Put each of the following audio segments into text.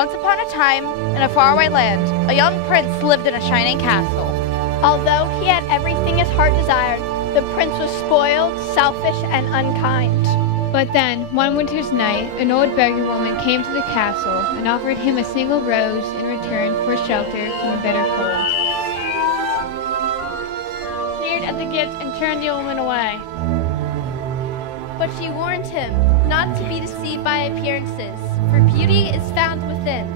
Once upon a time, in a faraway land, a young prince lived in a shining castle. Although he had everything his heart desired, the prince was spoiled, selfish, and unkind. But then, one winter's night, an old beggar woman came to the castle and offered him a single rose in return for shelter from the bitter cold. He sneered at the gift and turned the woman away. But she warned him not to be deceived by appearances, for beauty is found within.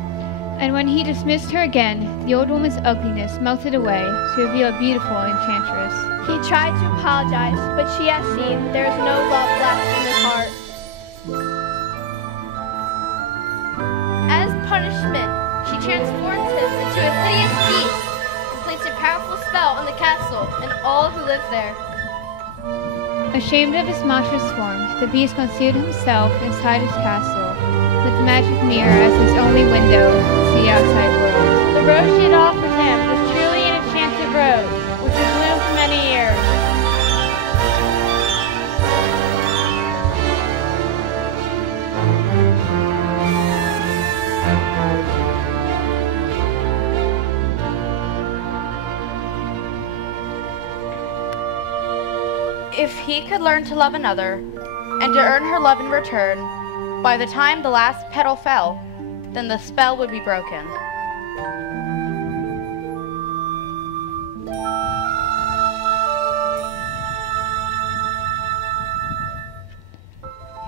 And when he dismissed her again, the old woman's ugliness melted away to reveal a beautiful enchantress. He tried to apologize, but she has seen there is no love left in his heart. As punishment, she transformed him into a hideous beast and placed a powerful spell on the castle and all who lived there. Ashamed of his monstrous form, the beast concealed himself inside his castle, with the magic mirror as his only window to the outside world. The rose she had offered him was truly an enchanted rose, which would bloom for many years. If he could learn to love another, and to earn her love in return, by the time the last petal fell, then the spell would be broken.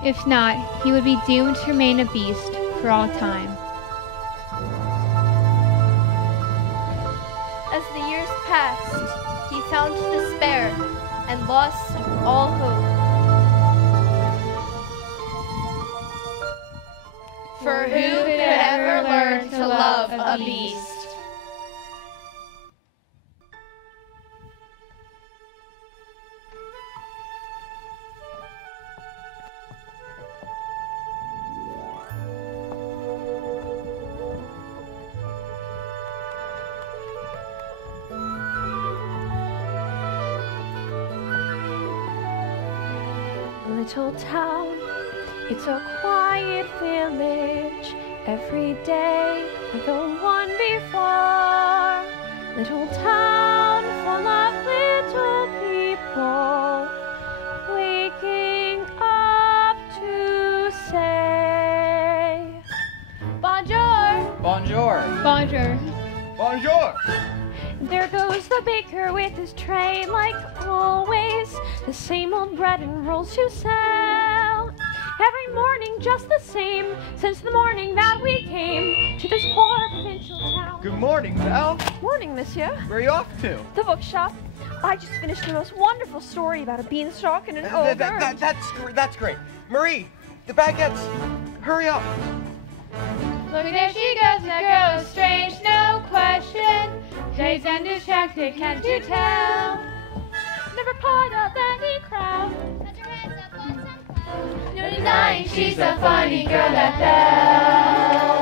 If not, he would be doomed to remain a beast for all time. As the years passed, he fell into despair and lost all hope. For who could ever learn to love a beast? Little town, it's a quiet village, every day like the one before. Little town full of little people, waking up to say bonjour, Bonjour. Bonjour. Bonjour. There goes the baker with his tray, like always, the same old bread and rolls to sell. Every morning just the same, since the morning that we came to this poor provincial town. Good morning, Val. Morning, monsieur. Where are you off to? The bookshop. I just finished the most wonderful story about a beanstalk and an ogre. That's great. Marie, the baguettes. Hurry up. Look, there she goes, that goes strange, no question. Dazed and distracted, can't you tell? Never part of any crowd. Put your hands up, let's have No denying she's a funny girl that fell.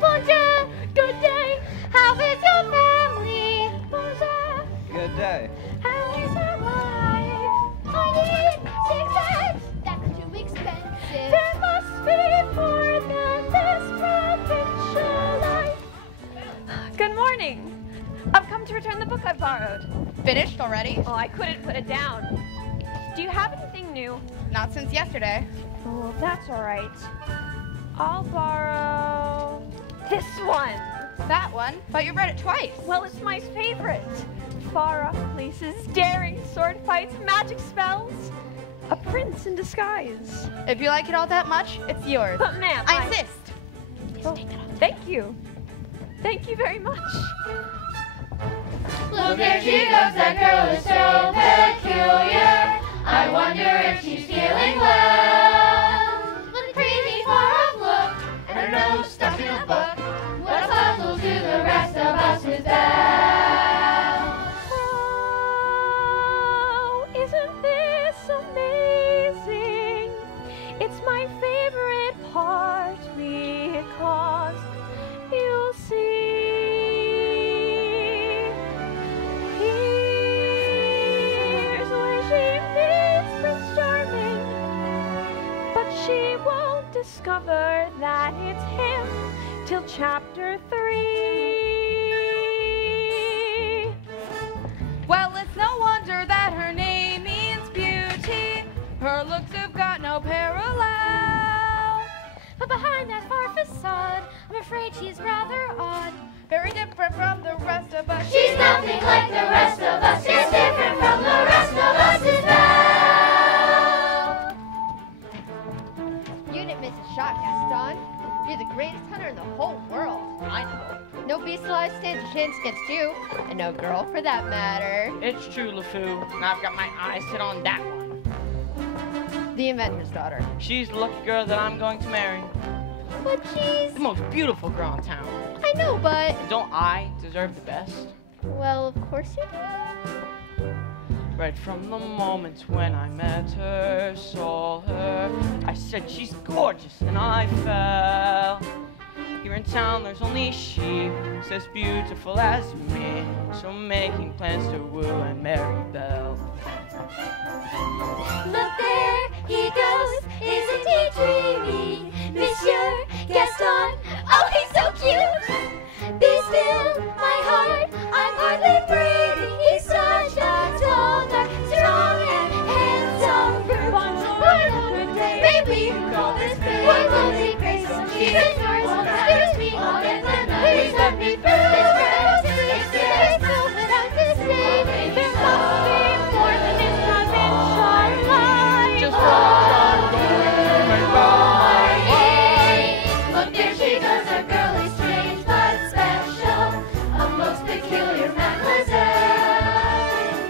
Bonjour, good day. How is your family? Bonjour, Good day. how is your wife? I need 6 eggs. That's too expensive. There must be more than this provincial life. Good morning. I've come to return the book I borrowed. Finished already? Oh, I couldn't put it down. Do you have anything new? Not since yesterday. Oh, that's all right. I'll borrow this one. That one? But you read it twice. Well, it's my favorite. Far off places, daring sword fights, magic spells. A prince in disguise. If you like it all that much, it's yours. But ma'am, I insist. Oh, thank you. Thank you very much. Look, there she goes, that girl is so peculiar. I wonder if she's feeling well. Look crazy for a look, and her nose stuck in a book. What puzzle to the rest of us is that? Oh, isn't this amazing? It's my favorite part because you'll see. Here's where she meets Prince Charming, but she won't discover that it's him till chapter 3. Well, it's no wonder that her name means beauty. Her looks have got no parallel. But behind that far facade, I'm afraid she's rather odd. Very different from the rest of us. She's nothing like the rest of us. She's different from the rest of us as well. You didn't miss a shot, Gaston. You're the greatest hunter in the whole world. I know. No beast alive stands a chance against you, and no girl for that matter. It's true, LeFou, and I've got my eyes set on that one. The inventor's daughter. She's the lucky girl that I'm going to marry. But she's... The most beautiful girl in town. I know, but... And don't I deserve the best? Well, of course you do. Right from the moment when I met her, saw her, I said she's gorgeous, and I fell. Here in town there's only she, who's as beautiful as me. So making plans to woo and marry Belle. Look there, he goes, isn't he dreamy? Monsieur Gaston, oh he's so cute. Be still, my heart, I'm hardly breathing. He's such a tall, dark, strong and handsome brute. Good day, baby, call this big. What will be grace? She's yours, excuse me, I'll get the night. Please let me through. It's beautiful without this name. There must be more than this convention life. Just one shot going to make all my life. Look there she goes, a girl is strange but special, a most peculiar mademoiselle.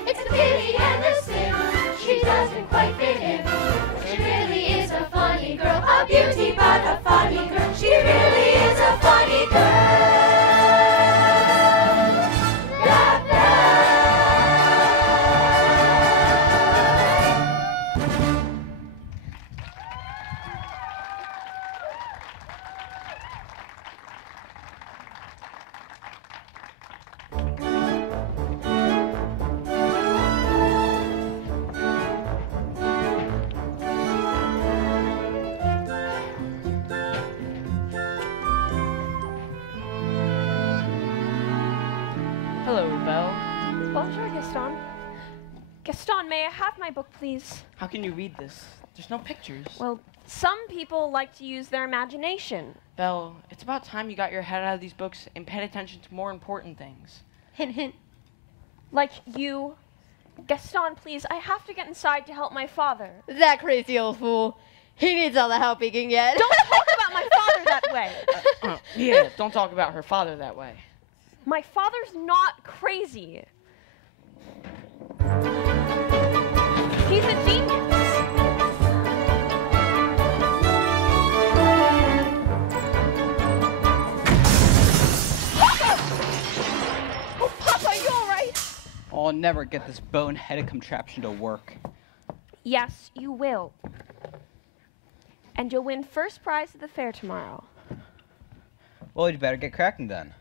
It's the pity and the sin, she doesn't quite fit in. She really is a funny girl, a beauty but a funny girl. She really is a funny girl. La, la. Hello, Belle. Bonjour, Gaston. Gaston, may I have my book, please? How can you read this? There's no pictures. Well, some people like to use their imagination. Belle, it's about time you got your head out of these books and paid attention to more important things. Hint, hint. Like you. Gaston, please, I have to get inside to help my father. That crazy old fool. He needs all the help he can get. Don't talk about my father that way. Yeah, don't talk about her father that way. My father's not crazy. He's a genius. Oh, Papa, you all right? I'll never get this boneheaded contraption to work. Yes, you will. And you'll win first prize at the fair tomorrow. Well, you'd better get cracking then.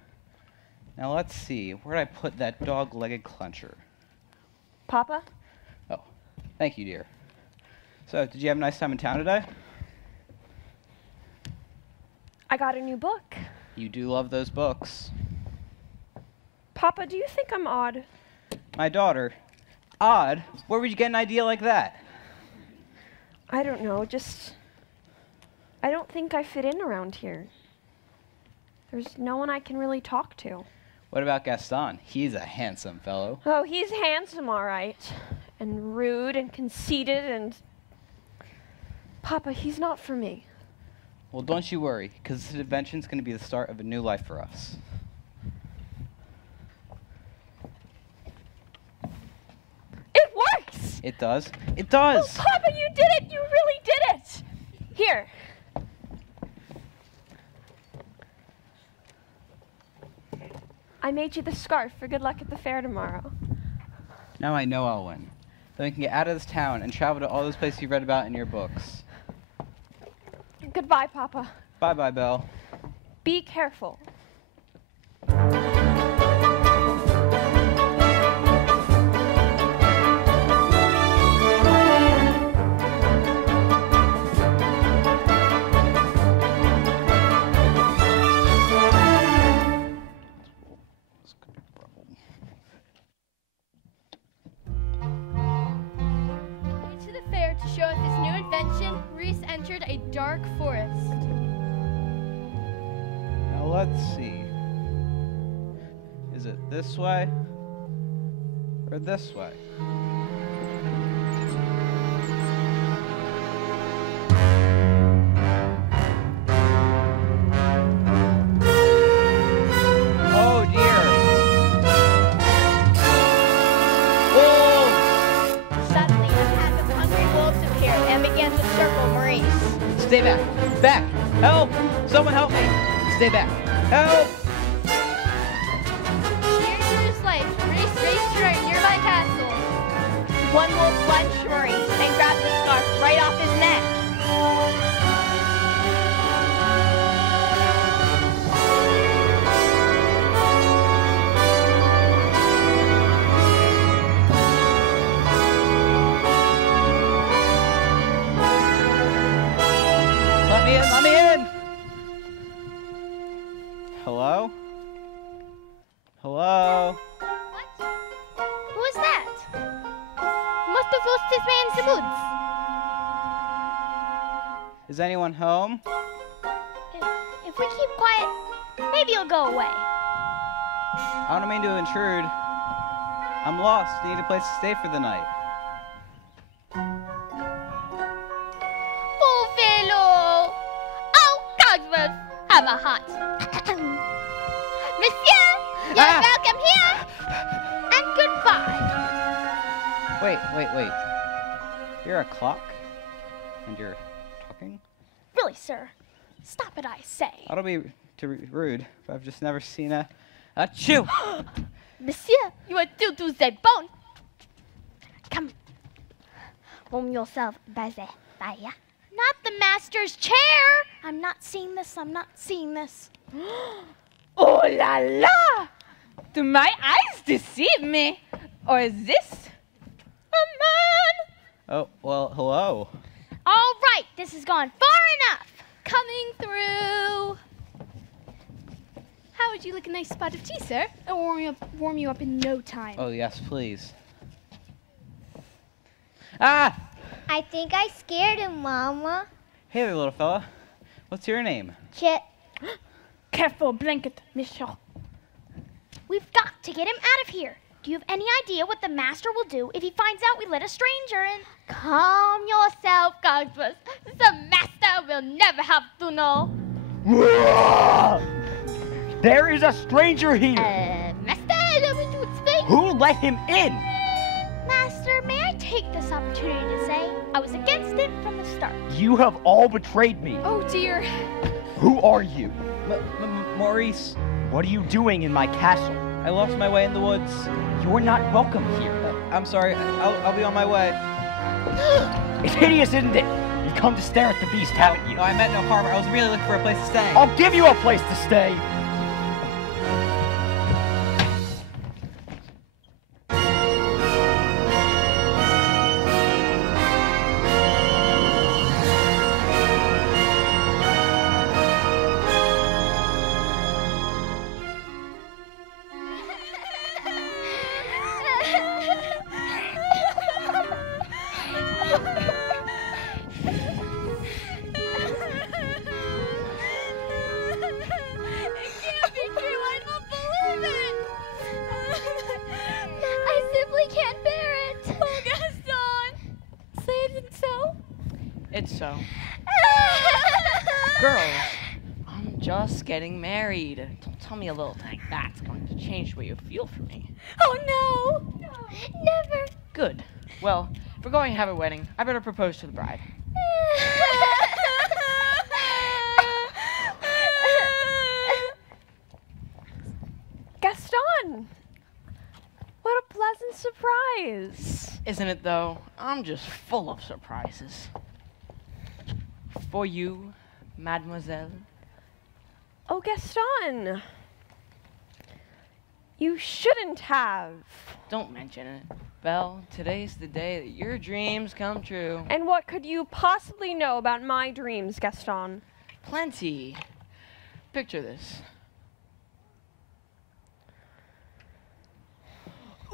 Now let's see, where'd I put that dog-legged clencher? Papa? Oh, thank you, dear. So, did you have a nice time in town today? I got a new book. You do love those books. Papa, do you think I'm odd? My daughter. Odd? Where would you get an idea like that? I don't know, just... I don't think I fit in around here. There's no one I can really talk to. What about Gaston? He's a handsome fellow. Oh, he's handsome, all right. And rude and conceited and... Papa, he's not for me. Well, don't you worry, because this invention's going to be the start of a new life for us. It works! It does? It does! Oh, Papa, you did it! You really did it! Here. I made you the scarf for good luck at the fair tomorrow. Now I know I'll win. Then we can get out of this town and travel to all those places you read about in your books. Goodbye, Papa. Bye-bye, Belle. Be careful. show off his new invention, Reese entered a dark forest. Now let's see. Is it this way or this way? Oh dear. Wolves! Suddenly, a pack of hungry wolves appeared and began to circle Maurice. Stay back! Back! Help! Someone help me! Stay back! Help! Fearing for his life, Maurice raced to a nearby castle. One wolf lunged to Maurice and grabbed the scarf right off his neck. Let me in! Let me in! Hello? Hello? What? Who is that? Must have lost his way in the woods. Is anyone home? If we keep quiet, maybe he'll go away. I don't mean to intrude. I'm lost. Need a place to stay for the night. Oh, fellow! Oh, Cogsworth, have a hot. Monsieur, you're welcome here, and goodbye. Wait. You're a clock? And you're talking? Really, sir, stop it, I say. I don't be too rude, but I've just never seen a chew. Monsieur, you are due to the bone. Come, warm yourself by the fire. Not the master's chair. I'm not seeing this. Oh la la! Do my eyes deceive me? Or is this a man? Oh, well, hello. All right, this has gone far enough. Coming through. How would you like a nice spot of tea, sir? It'll warm you up in no time. Oh, yes, please. Ah! I think I scared him, Mama. Hey there, little fella. What's your name? Chit. Careful, blanket, monsieur. We've got to get him out of here. Do you have any idea what the master will do if he finds out we let a stranger in? Calm yourself, Cogsworth. The master will never have to know. There is a stranger here. Master, allow me to explain. Who let him in? Master, may I take this opportunity to say I was against it from the start. You have all betrayed me. Oh dear. Who are you? Maurice. What are you doing in my castle? I lost my way in the woods. You're not welcome here. I'm sorry. I'll be on my way. It's hideous, isn't it? You've come to stare at the beast, haven't you? No, I meant no harm. I was really looking for a place to stay. I'll give you a place to stay. It's so. Girls, I'm just getting married. Don't tell me a little thing that's going to change the way you feel for me. Oh no! Never. Good. Well, if we're going to have a wedding, I better propose to the bride. Gaston! What a pleasant surprise. Isn't it, though? I'm just full of surprises. For you, mademoiselle. Oh, Gaston. You shouldn't have. Don't mention it. Belle, today's the day that your dreams come true. And what could you possibly know about my dreams, Gaston? Plenty. Picture this.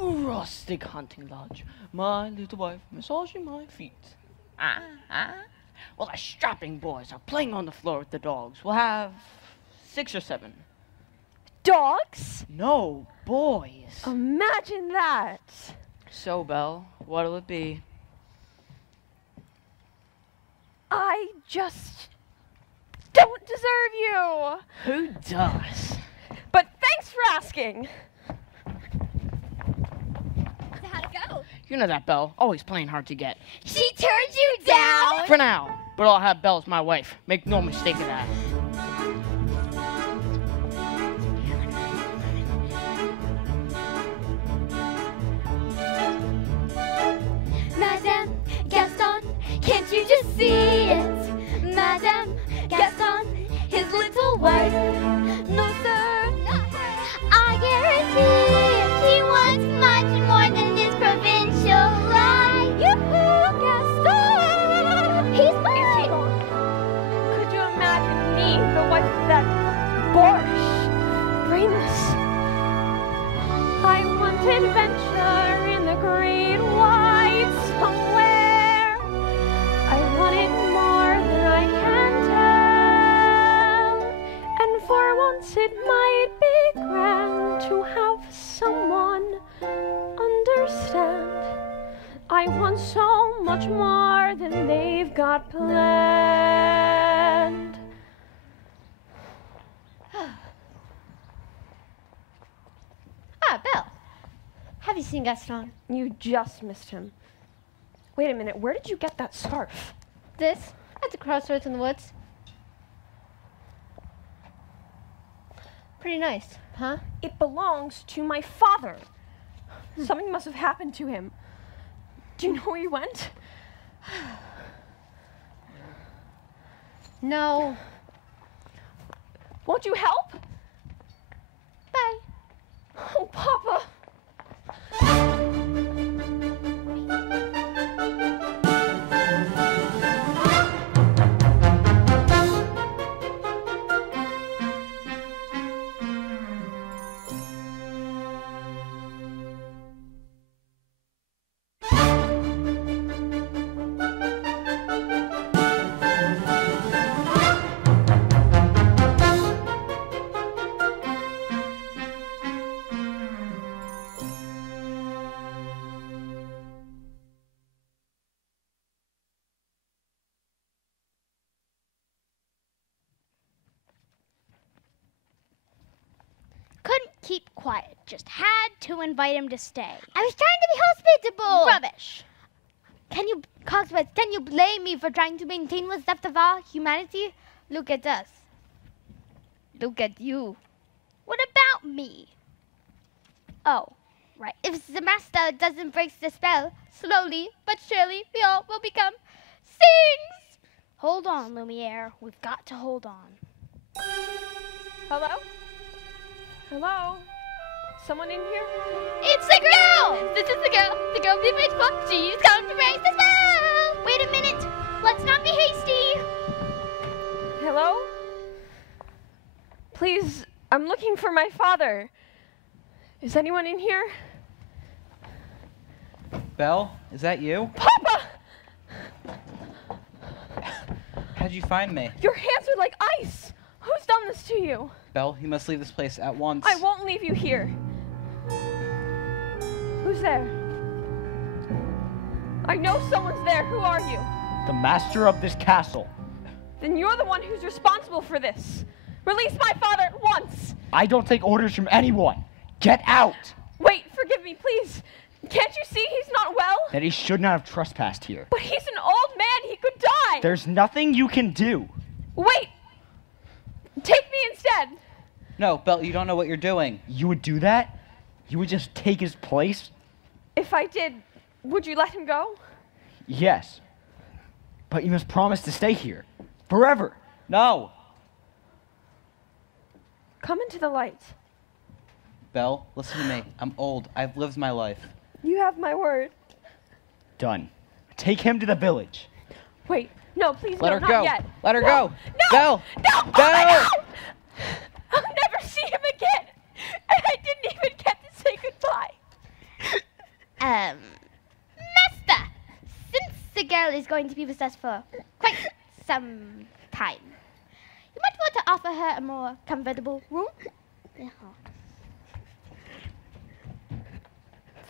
A rustic hunting lodge. My little wife massaging my feet. Well, the strapping boys are playing on the floor with the dogs. We'll have 6 or 7. Dogs? No, boys. Imagine that. So, Belle, what'll it be? I just don't deserve you. Who does? But thanks for asking. How'd it go? You know that, Belle. Always playing hard to get. She turned you down? For now. But I'll have Belle as my wife. Make no mistake of that. Madame Gaston, can't you just see it? Madame Gaston, his little wife. No, sir, not her. I guarantee she wants much more than this provincial life. Yoo-hoo, Gaston! He's mine! Could you imagine me, the wife of that boorish, brainless? I want adventure in the great wide somewhere. I want it more than I can tell. And for once it might be grand to have someone understand. I want so much more than they've got planned. Ah, Belle. Have you seen Gaston? You just missed him. Wait a minute, where did you get that scarf? This? At the crossroads in the woods. Pretty nice, huh? It belongs to my father. Something must have happened to him. Do you know where he went? No. Won't you help? Bye. Oh, Papa. Couldn't keep quiet. Just had to invite him to stay. I was trying to be hospitable. Rubbish. Cogsworth, can you blame me for trying to maintain what's left of our humanity? Look at us. Look at you. What about me? Oh, right. If the master doesn't break the spell, slowly but surely we all will become things. Hold on, Lumiere. We've got to hold on. Hello? Hello? Someone in here? It's the girl! This is the girl we wait for. She's come to break the spell. Wait a minute. Let's not be hasty. Hello? Please, I'm looking for my father. Is anyone in here? Belle, is that you? Papa! How'd you find me? Your hands are like ice. Who's done this to you? Belle, you must leave this place at once. I won't leave you here. Who's there? I know someone's there. Who are you? The master of this castle. Then you're the one who's responsible for this. Release my father at once. I don't take orders from anyone. Get out! Wait, forgive me, please. Can't you see he's not well? That he should not have trespassed here. But he's an old man. He could die. There's nothing you can do. Wait. Take me instead. No, Belle, you don't know what you're doing. You would do that? You would just take his place? If I did, would you let him go? Yes. But you must promise to stay here. Forever. No. Come into the light. Belle, listen to me. I'm old. I've lived my life. You have my word. Done. Take him to the village. Wait, no, please, Let no, her not go. yet. Let her No, go. No, Belle. no, Belle. Papa, no! I'll never see him again. And I didn't even get to say goodbye. Master, since the girl is going to be with us for quite some time. You might want to offer her a more comfortable room.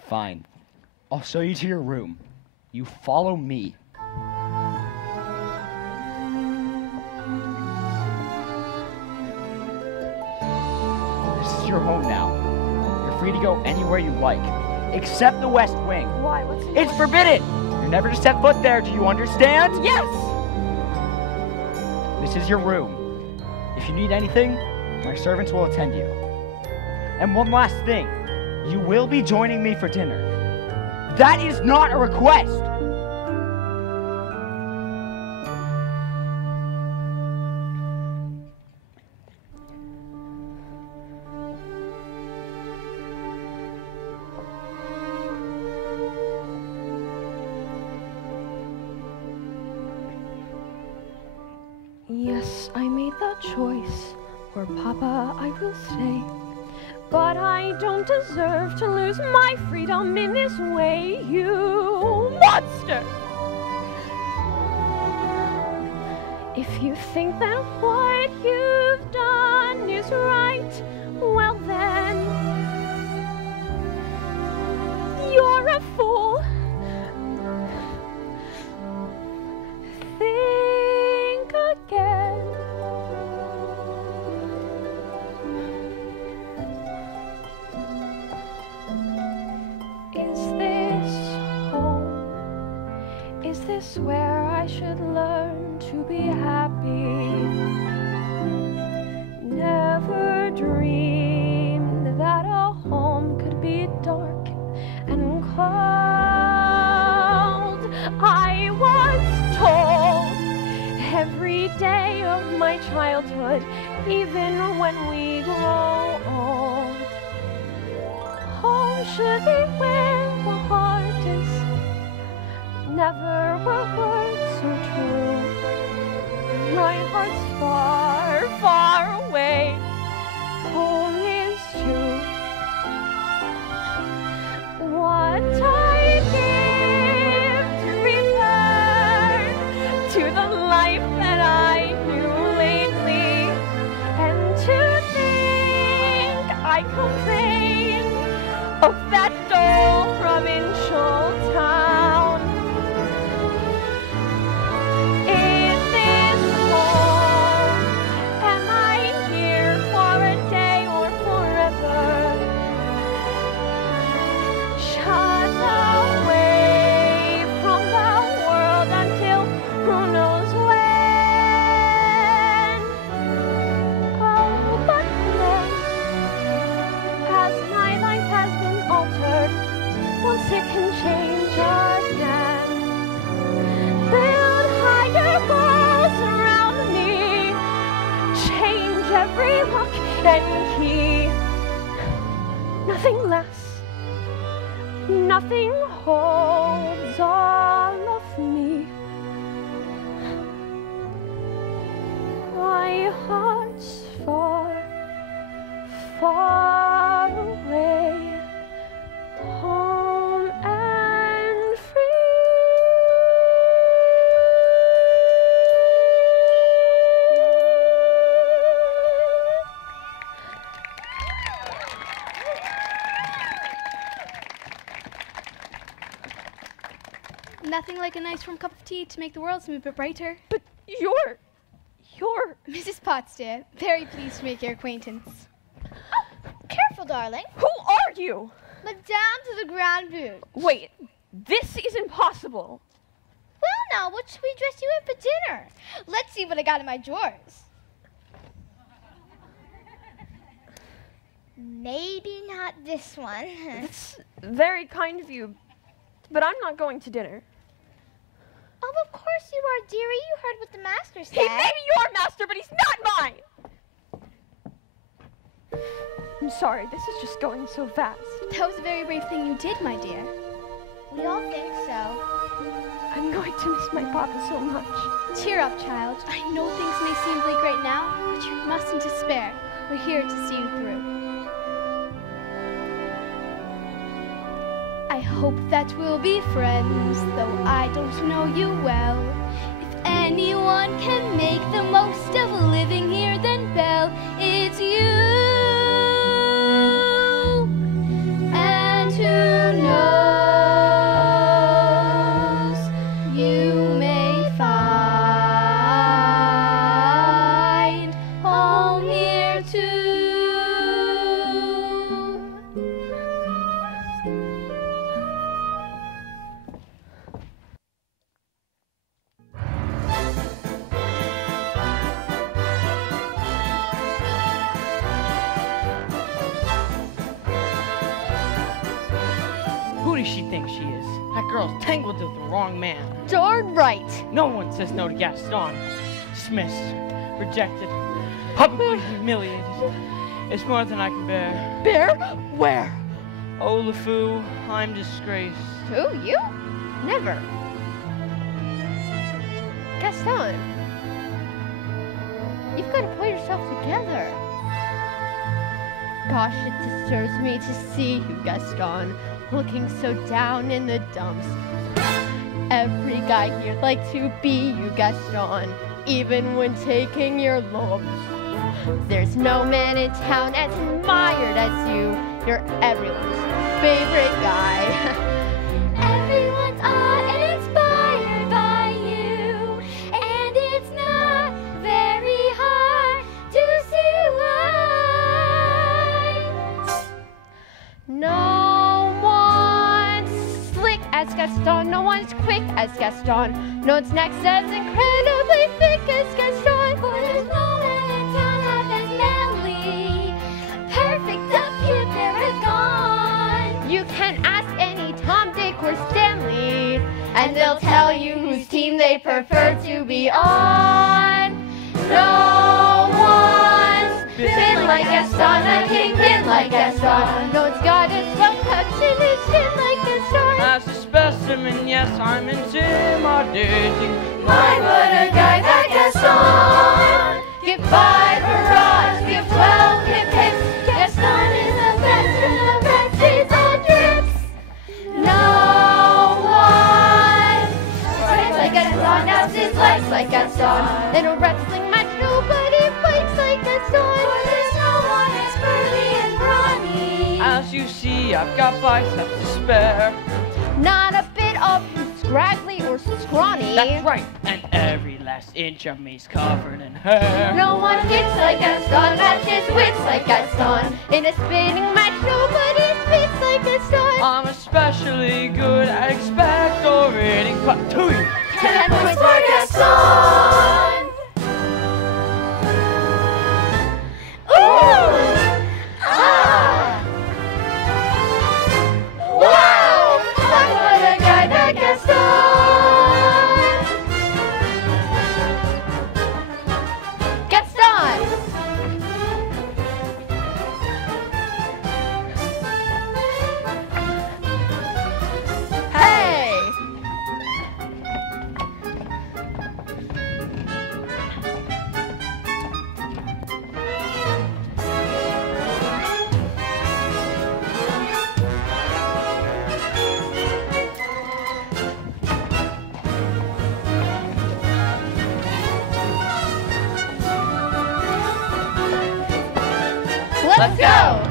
Fine. I'll show you to your room. You follow me. This is your home now. You're free to go anywhere you like, except the West Wing. Why? What's in It's forbidden! You're never to step foot there, do you understand? Yes! This is your room. If you need anything, my servants will attend you. And one last thing. You will be joining me for dinner. That is not a request! Yes, I made that choice. For Papa, I will stay. But I don't deserve to lose my freedom in this way, you monster! If you think that what you've done is right, well then, you're a fool. Think again. Is this home? Is this where I should learn to be happy? Never dreamed that a home could be dark and cold. I was told every day of my childhood, even when we grow old, home should be where the heart is. Never were words so true. My heart's far, far away. Home is too. What I give to return to the life that I knew lately, and to think I complain of that dull provincial town. Is this home? Am I here for a day or forever? Shut away from the world until who knows when. Oh, but look, as my life has been altered, once it can change again. Build higher walls around me, change every lock and key. Nothing less, nothing holds all of me. My heart's far, far away, home and free. Nothing like a nice warm cup of tea to make the world seem a bit brighter. But you're Mrs. Potts, dear. Very pleased to make your acquaintance. Careful, darling. Who are you? Madame to the Grand Vue. Wait, this is impossible. Well, now, what should we dress you in for dinner? Let's see what I got in my drawers. Maybe not this one. It's very kind of you, but I'm not going to dinner. Oh, of course you are, dearie. You heard what the master said. He may be your master, but he's not mine. I'm sorry, this is just going so fast. That was a very brave thing you did, my dear. We all think so. I'm going to miss my papa so much. Cheer up, child. I know things may seem bleak right now, but you mustn't despair. We're here to see you through. I hope that we'll be friends, though I don't know you well. If anyone can make the most of living here, then Belle, it's you. And who knows, you may find home here too. Who does she think she is? That girl's tangled with the wrong man. Darn right. No one says no to Gaston. Dismissed, rejected, publicly humiliated. It's more than I can bear. Bear? Where? Oh, LeFou, I'm disgraced. Who? You? Never. Gaston, you've got to pull yourself together. Gosh, it disturbs me to see you, Gaston, looking so down in the dumps. Every guy here'd like to be you, Gaston, even when taking your lumps. There's no man in town as admired as you. You're everyone's favorite guy. Everyone's awed and inspired by you, and it's not very hard to see why. No one's slick as Gaston, no one's quick as Gaston, no one's next as incredibly thick as Gaston. For there's no one in town half as manly, perfect up here, paragon. You can ask any Tom, Dick, or Stanley, and they'll tell you whose team they prefer to be on. No one's been like Gaston, a kingpin like Gaston. No one's got his well tucked in his chin like Gaston. As a specimen, yes, I'm intimidating. My, what a guy that Gaston! Give 5 hurrahs, give 12 hip hips. Gaston is the best and the best is on drips. No one fights like Gaston, naps his legs like Gaston. In a wrestling match, nobody fights like Gaston. For there's no one as burly and brawny. As you see, I've got biceps to spare. Not a bit of scraggly or scrawny. That's right, and every last inch of me's covered in hair. No one hits like Gaston, matches wits like Gaston. In a spinning match, nobody spits like Gaston. I'm especially good at expectorating patooey. 10 points for Gaston. Ooh! Ah! Wow! What a guy that Gaston! Gaston! Hey! Let's go!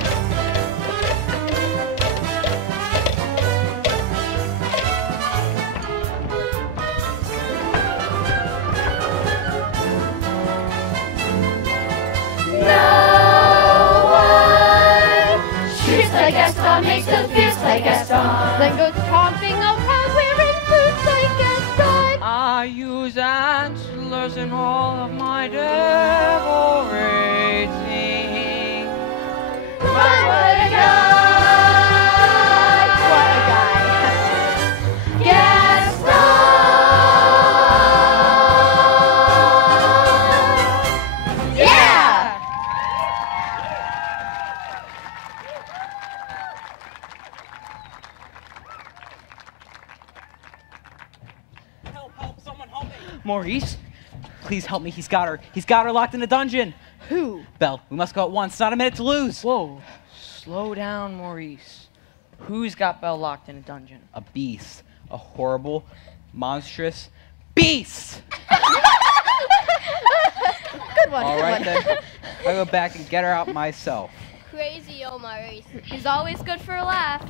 Like Gaston, makes us fierce like Gaston, then goes tromping around wearing boots like Gaston. I use antlers in all of my devil rating. My, what a guy! What a guy! Gaston! Yeah! Help, someone help me. Maurice, please help me. He's got her locked in a dungeon. Who? Belle, we must go at once. Not a minute to lose. Whoa, slow down, Maurice. Who's got Belle locked in a dungeon? A beast. A horrible, monstrous beasts. Good one. All good right one. then. I'll go back and get her out myself. Crazy old Maurice. He's always good for a laugh.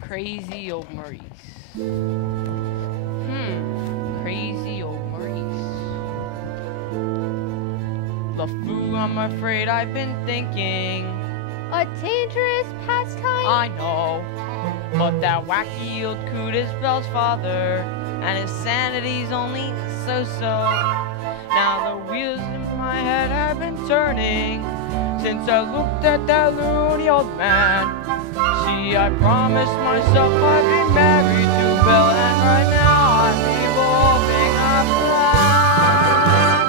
Crazy old Maurice. Crazy old Maurice. LeFou, I'm afraid I've been thinking. A dangerous pastime. I know, but that wacky old coot is Belle's father, and his sanity's only so-so. Now the wheels in my head have been turning since I looked at that loony old man. See, I promised myself I'd be married to Belle, and right now I'm evolving a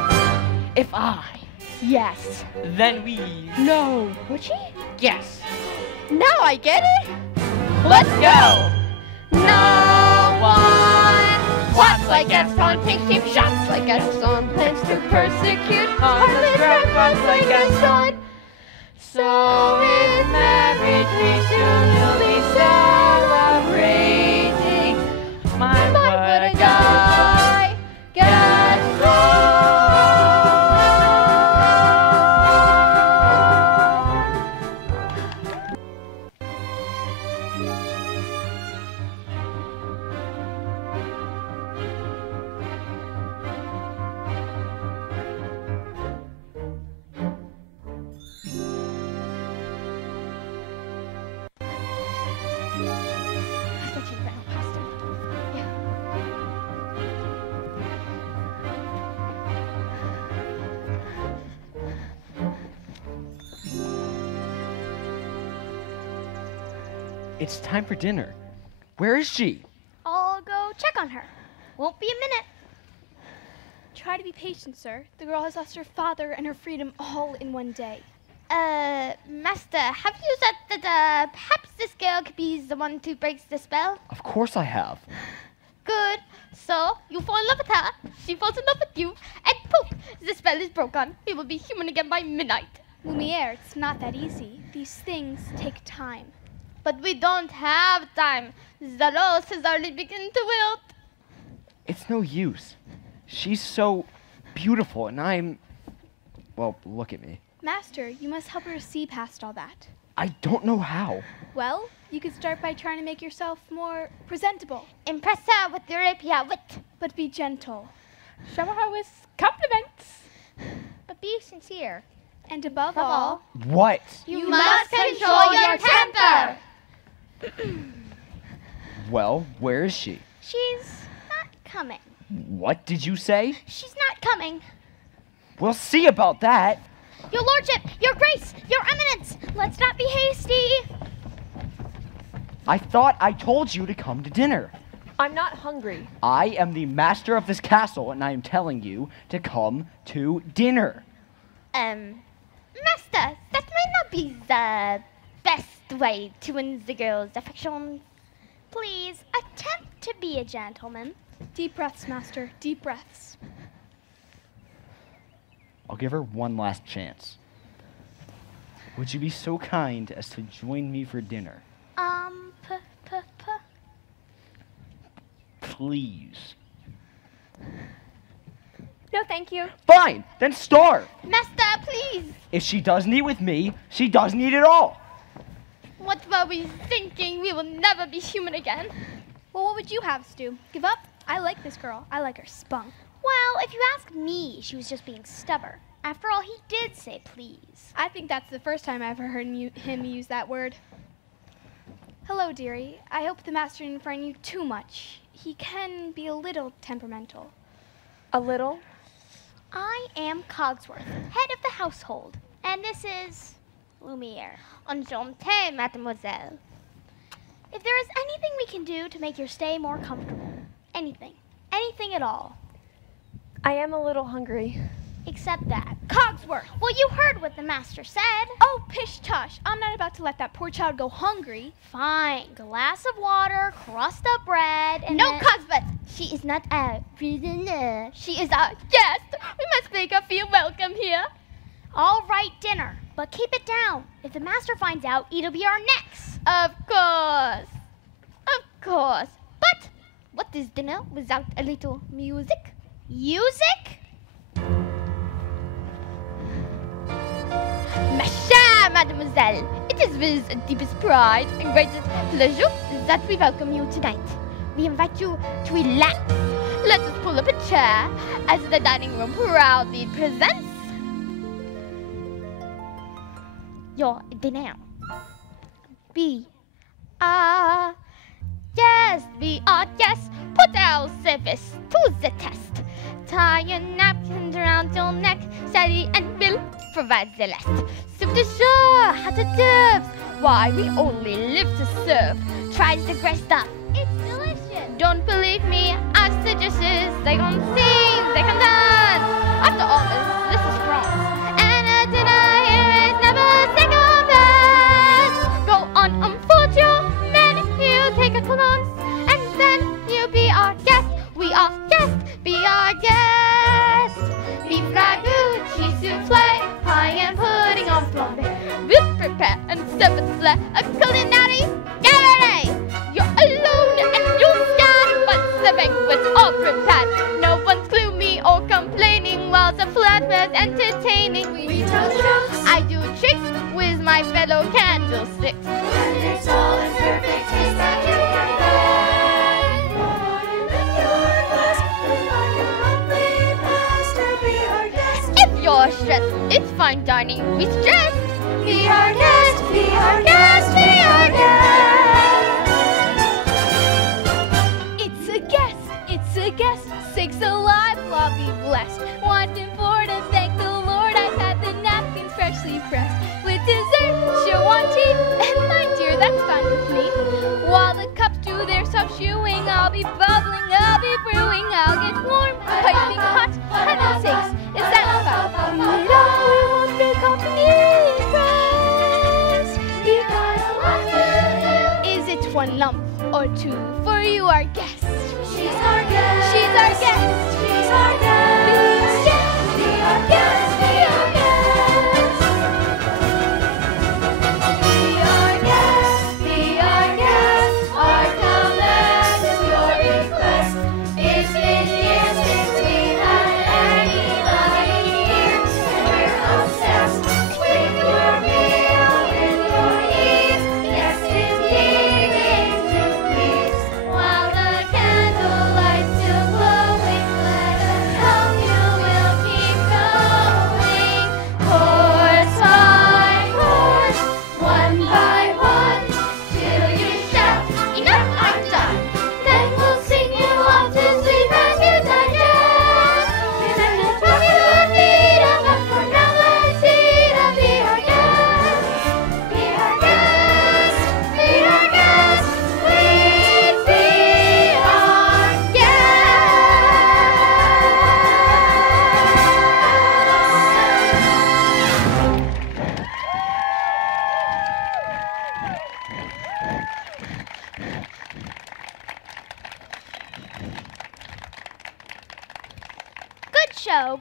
plan. If I, Yes. then we, No. Would she? yes, Now I get it. let's go! No one walks like Gaston, takes cheap shots like Gaston, plans to persecute, harmless grandpas like Gaston. So in marriage we soon will be celebrating. My What a guy, Gaston. It's time for dinner. Where is she? I'll go check on her. Won't be a minute. Try to be patient, sir. The girl has lost her father and her freedom all in one day. Master, have you said that perhaps this girl could be the one who breaks the spell? Of course I have. Good. So, you fall in love with her, she falls in love with you, and poof, the spell is broken. We will be human again by midnight. Lumiere, it's not that easy. These things take time. But we don't have time. The rose has already begun to wilt. It's no use. She's so beautiful, and I'm... Well, look at me. Master, you must help her see past all that. I don't know how. Well, you could start by trying to make yourself more presentable. Impress her with your rapier wit. But be gentle. Shower her with compliments. But be sincere. And above all, What? You must control your temper. Well, where is she? She's not coming. What did you say? She's not coming. We'll see about that. Your lordship, your grace, your eminence, let's not be hasty. I thought I told you to come to dinner. I'm not hungry. I am the master of this castle, and I am telling you to come to dinner. Master, that might not be the best way to win the girl's affection. Please, attempt to be a gentleman. deep breaths, Master, deep breaths. I'll give her one last chance. Would you be so kind as to join me for dinner? Please. No, thank you. Fine, then starve. Master, please. If she doesn't eat with me, she doesn't eat at all. What were we thinking? We will never be human again. Well, what would you have, Stu? Give up? I like this girl. I like her spunk. Well, if you ask me, she was just being stubborn. After all, he did say please. I think that's the first time I've ever heard him use that word. Hello, dearie. I hope the master didn't frighten you too much. He can be a little temperamental. A little? I am Cogsworth, head of the household, and this is Lumiere. Enchanté, mademoiselle. If there is anything we can do to make your stay more comfortable, anything at all, I am a little hungry. except that. Cogsworth! Well, you heard what the master said. Oh, pish tush. I'm not about to let that poor child go hungry. Fine, glass of water, crust of bread, and No, then... Cosbeth. She is not a prisoner. She is a guest. We must make her feel welcome here. All right, dinner, but keep it down. If the master finds out, it'll be our necks. Of course. Of course. But What is dinner without a little music? Music? Ma chère mademoiselle, it is with deepest pride and greatest pleasure that we welcome you tonight. We invite you to relax. Let us pull up a chair as the dining room proudly presents your dinner. We are guests, put our service to the test. Tie your napkins around your neck, Sally and Bill provide the rest. Soup de jour, hot d'oeuvres, why we only live to serve. Try the great stuff, it's delicious. Don't believe me, ask the dishes. They can sing, they can dance. After all, this is France, and a dinner here is never second best. Go on, fortune, then you take a glance, and then you be our guest. We are guests, be our guest. Beef ragout, cheese souffle, pie and pudding on flambe. We'll prepare and serve it slay, a culinary cabaret. You're alone and you're scared, but the banquet's all prepared. No one's gloomy or complaining while the flatware's entertaining. We tell jokes, I do tricks with my fellow candlesticks. And it's all in perfect taste that you can beg. Wine in your glass, remind your lovely past to be our guest. If you're stressed, it's fine dining with stress. Be our guest, be our guest, be our guest. It's a guest, sakes alive, I'll be blessed. Wanting for to thank the Lord, I've had the napkins freshly pressed. With dessert, show on tea, and my dear, that's fine with me. While the cups do their self-chewing, I'll be bubbling, I'll be brewing, I'll get warm, piping hot, heaven sakes, is that about? We won't be company pressed. We got a lot to do. Is it one lump or two for you, our guest? She's our guest. She's our guest. She's our guest. Be our guest. Be our guest. Be our guest. Be our guest. Our command is your request. It's been years since we had anybody here, and we're obsessed with your meal, with your ease. Yes, indeed, to please. While the candlelight still glowing, let us help you. We'll keep going, course by course, one by one, till you shout, "Enough, I'm done." Then we'll sing you off to sleep as you digest. And then we'll drop your feet up for now. Let's see to be our guest, be our guest, be our guest. Please be our guest.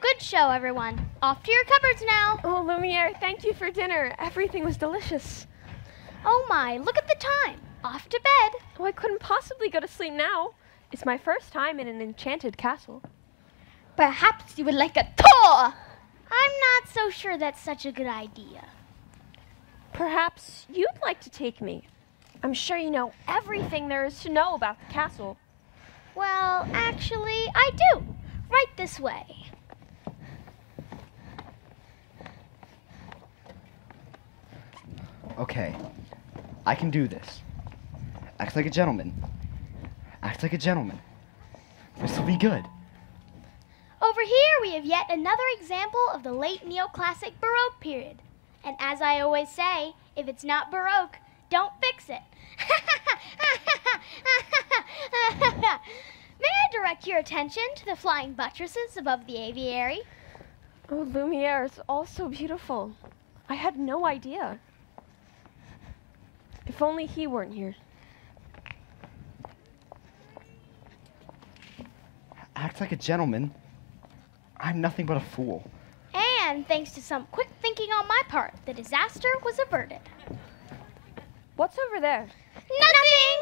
Good show, everyone. Off to your cupboards now. Oh, Lumiere, thank you for dinner. Everything was delicious. Oh my, look at the time. Off to bed. Oh, I couldn't possibly go to sleep now. It's my first time in an enchanted castle. Perhaps you would like a tour. I'm not so sure that's such a good idea. Perhaps you'd like to take me. I'm sure you know everything there is to know about the castle. Well, actually, I do. Right this way. Okay, I can do this. Act like a gentleman. Act like a gentleman. This will be good. Over here, we have yet another example of the late neoclassic Baroque period. And as I always say, if it's not Baroque, don't fix it. May I direct your attention to the flying buttresses above the aviary? Oh, Lumiere is all so beautiful. I had no idea. If only he weren't here. Act like a gentleman. I'm nothing but a fool. And thanks to some quick thinking on my part, the disaster was averted. What's over there? Nothing!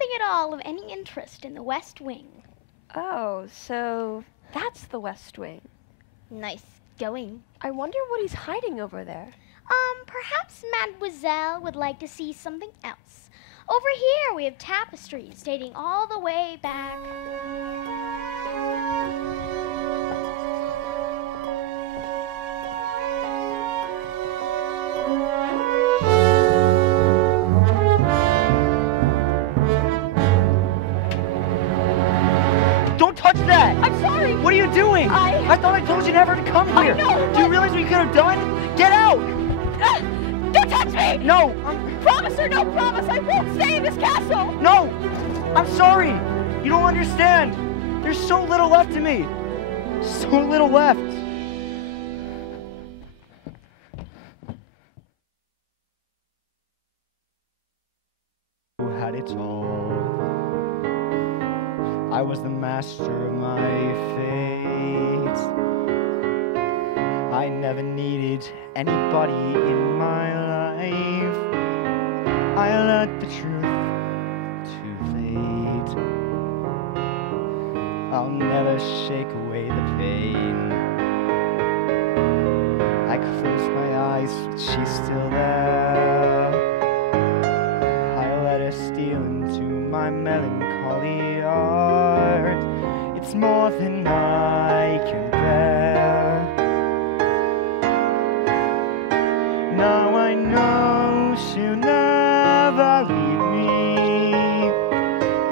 nothing at all of any interest in the West Wing. Oh, so that's the West Wing. Nice going. I wonder what he's hiding over there. Perhaps Mademoiselle would like to see something else. Over here we have tapestries dating all the way back. Don't touch that! I'm sorry! What are you doing? I thought I told you never to come here. know, Do you realize what you could have done? Get out! Don't touch me! No! Promise or no promise, I won't stay in this castle! No! I'm sorry! You don't understand! There's so little left to me! So little left! Who had it all? I was the master of my fate. I never needed anybody in my life. I let the truth too late. I'll never shake away the pain. I close my eyes, but she's still there. I let her steal into my melancholy heart. It's more than I can bear. Now I know she'll never leave me,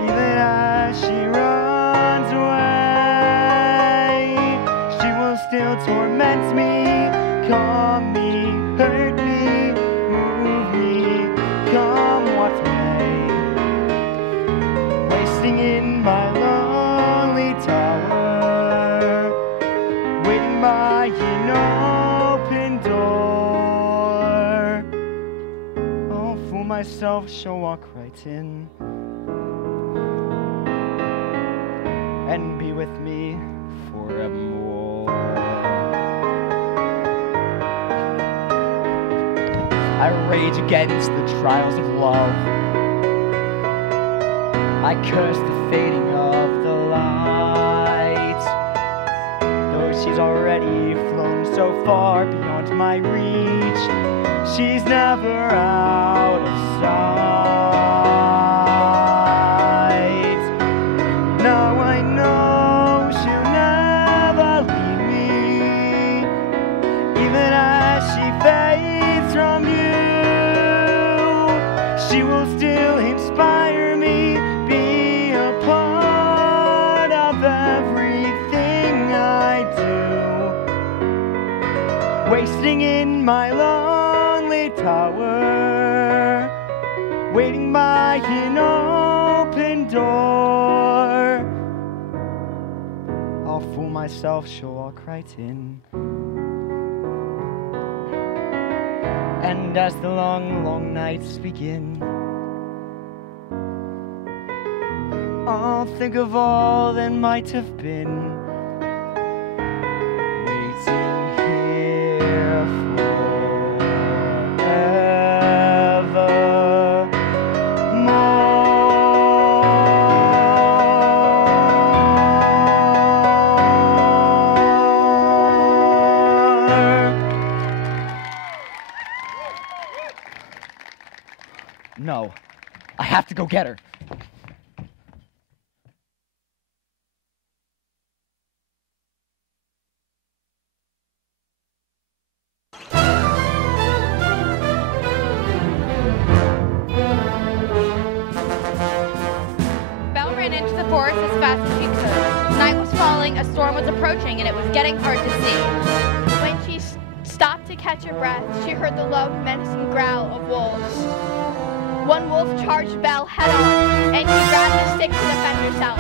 even as she runs away. She will still torment me, calm me, hurt me, move me, come what may. Wasting in my lonely tower, waiting by an open door. I'll fool myself, she'll walk right in and be with me forevermore. I rage against the trials of love. I curse the fading of the light. Though she's already flown so far beyond my reach, she's never out of sight. Now I know she'll never leave me, even as she fades from you. She will still inspire me, be a part of everything I do. Wasting in my lonely tower, waiting by an open door. I'll fool myself, she'll walk right in. And as the long, long nights begin, I'll think of all that might have been, waiting here No, I have to go get her. Belle ran into the forest as fast as she could. Night was falling, a storm was approaching, and it was getting hard to see. When she stopped to catch her breath, she heard the low, menacing growl of wolves. One wolf charged Belle head on, and she grabbed a stick to defend herself.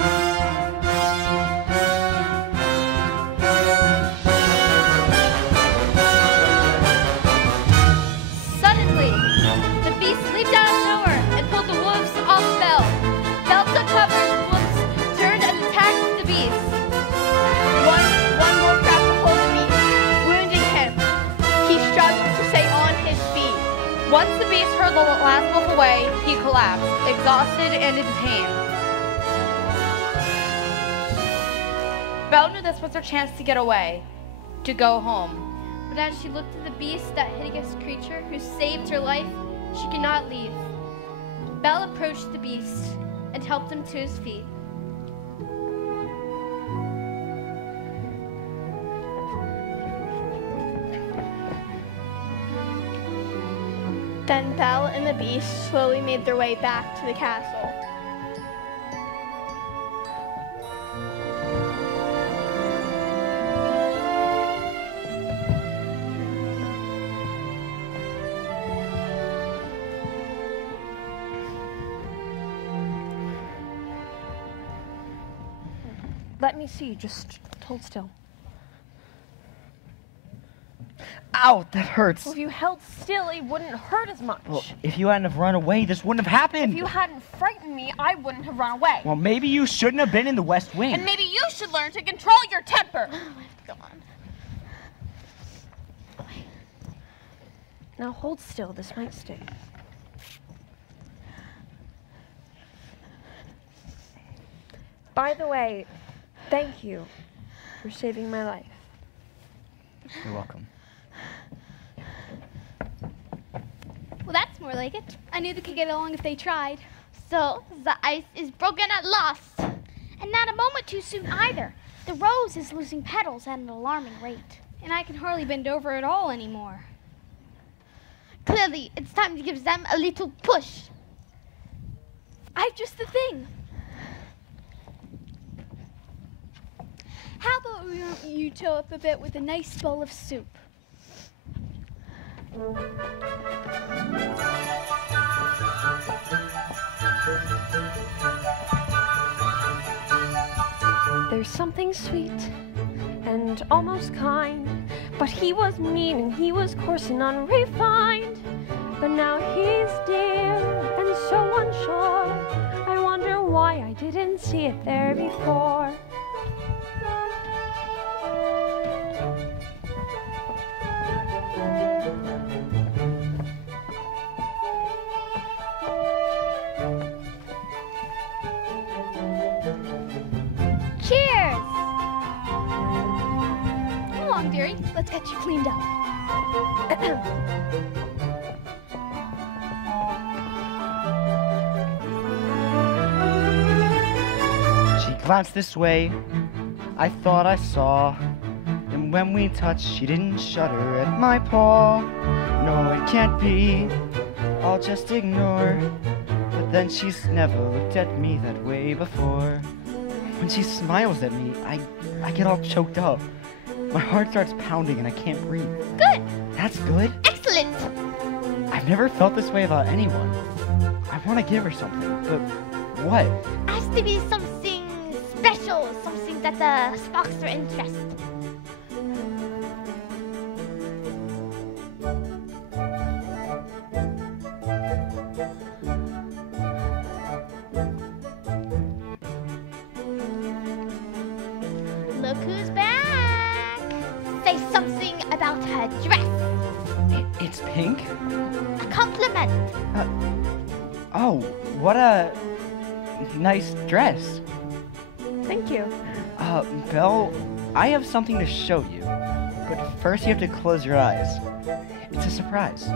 Suddenly, the beast leaped out of nowhere and pulled the wolves off Belle. Belle took cover as the wolves turned and attacked the beast. One wolf grabbed a hold of the beast, wounding him. He struggled to stay on his feet. Once the beast hurled the last wolf away, he collapsed, exhausted and in pain. Belle knew this was her chance to get away, to go home. But as she looked at the beast, that hideous creature who saved her life, she could not leave. Belle approached the beast and helped him to his feet. Then Belle and the beast slowly made their way back to the castle. Let me see, just hold still. Ow, that hurts. Well, if you held still, it wouldn't hurt as much. Well, if you hadn't have run away, this wouldn't have happened. If you hadn't frightened me, I wouldn't have run away. Well, maybe you shouldn't have been in the West Wing. And maybe you should learn to control your temper. Go on. Now hold still, this might sting. By the way, thank you for saving my life. You're welcome. Well, that's more like it. I knew they could get along if they tried. So, the ice is broken at last. And not a moment too soon either. The rose is losing petals at an alarming rate. And I can hardly bend over at all anymore. Clearly, it's time to give them a little push. I've just the thing. How about you toe up a bit with a nice bowl of soup? There's something sweet and almost kind, but he was mean and he was coarse and unrefined. But now he's dear and so unsure. I wonder why I didn't see it there before. Cheers! Come along, dearie. Let's get you cleaned up. She glanced this way, I thought I saw. And when we touched, she didn't shudder at my paw. No, it can't be, I'll just ignore. But then she's never looked at me that way before. When she smiles at me, I get all choked up. My heart starts pounding and I can't breathe. Good! That's good? Excellent! I've never felt this way about anyone. I want to give her something, but what? Has to be something special, something that sparks her interest. Look who's back! Say something about her dress. It's pink? A compliment. Oh, what a nice dress. Thank you. Belle, I have something to show you. But first you have to close your eyes. It's a surprise.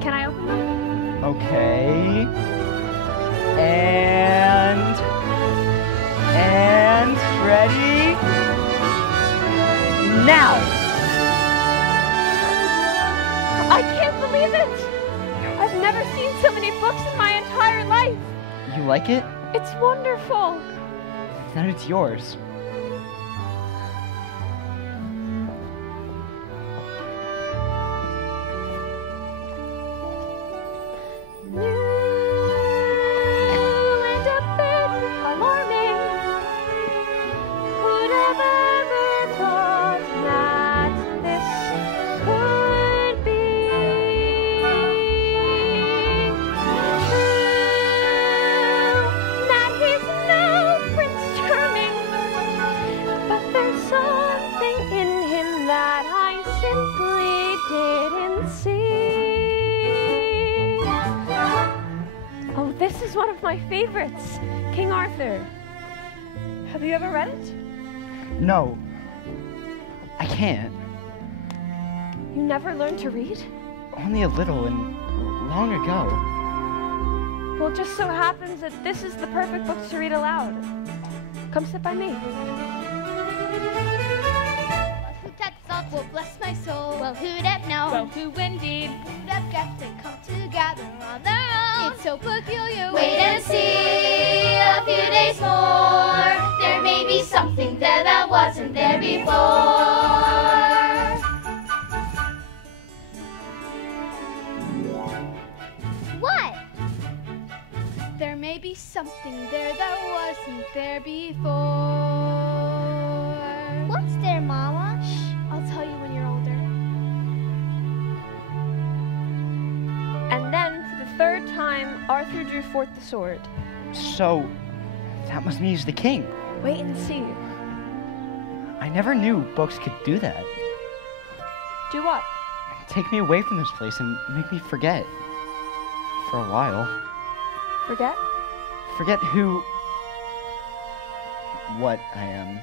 Can I open them? Okay. And ready? Now! I can't believe it! I've never seen so many books in my entire life. You like it? It's wonderful. Then it's yours. favorites, King Arthur. Have you ever read it? No. I can't. You never learned to read? Only a little and long ago. Well, it just so happens that this is the perfect book to read aloud. Come sit by me. Who that's all will bless my soul. Well, who'd have known? Well, who indeed? Who'd have guessed they come together on their own? It's so peculiar. Wait and see a few days more. There may be something there that wasn't there before. What? There may be something there that wasn't there before. What's there, Mama? Shh, I'll tell you when you're older. And then, for the third time, Arthur drew forth the sword. So, that must mean he's the king. Wait and see. I never knew books could do that. Do what? Take me away from this place and make me forget. For a while. Forget? Forget what I am.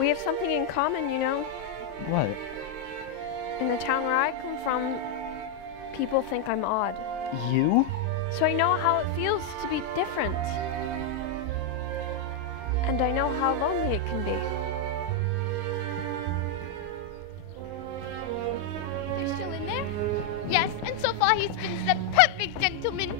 We have something in common, you know. What? In the town where I come from, people think I'm odd. You? So I know how it feels to be different. And I know how lonely it can be. They're still in there? Yes, and so far he's been the perfect gentleman.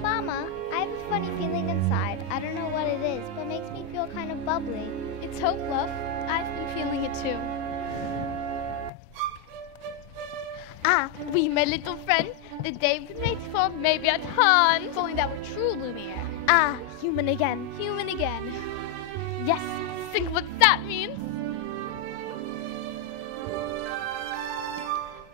Mama, I have a funny feeling inside. I don't know what it is, but makes me feel kind of bubbly. It's hope, love. I've been feeling it too. Ah, we, my little friend, the day we made for maybe a ton. If only that were true, Lumiere. Ah, human again. Human again. Yes, think what that means.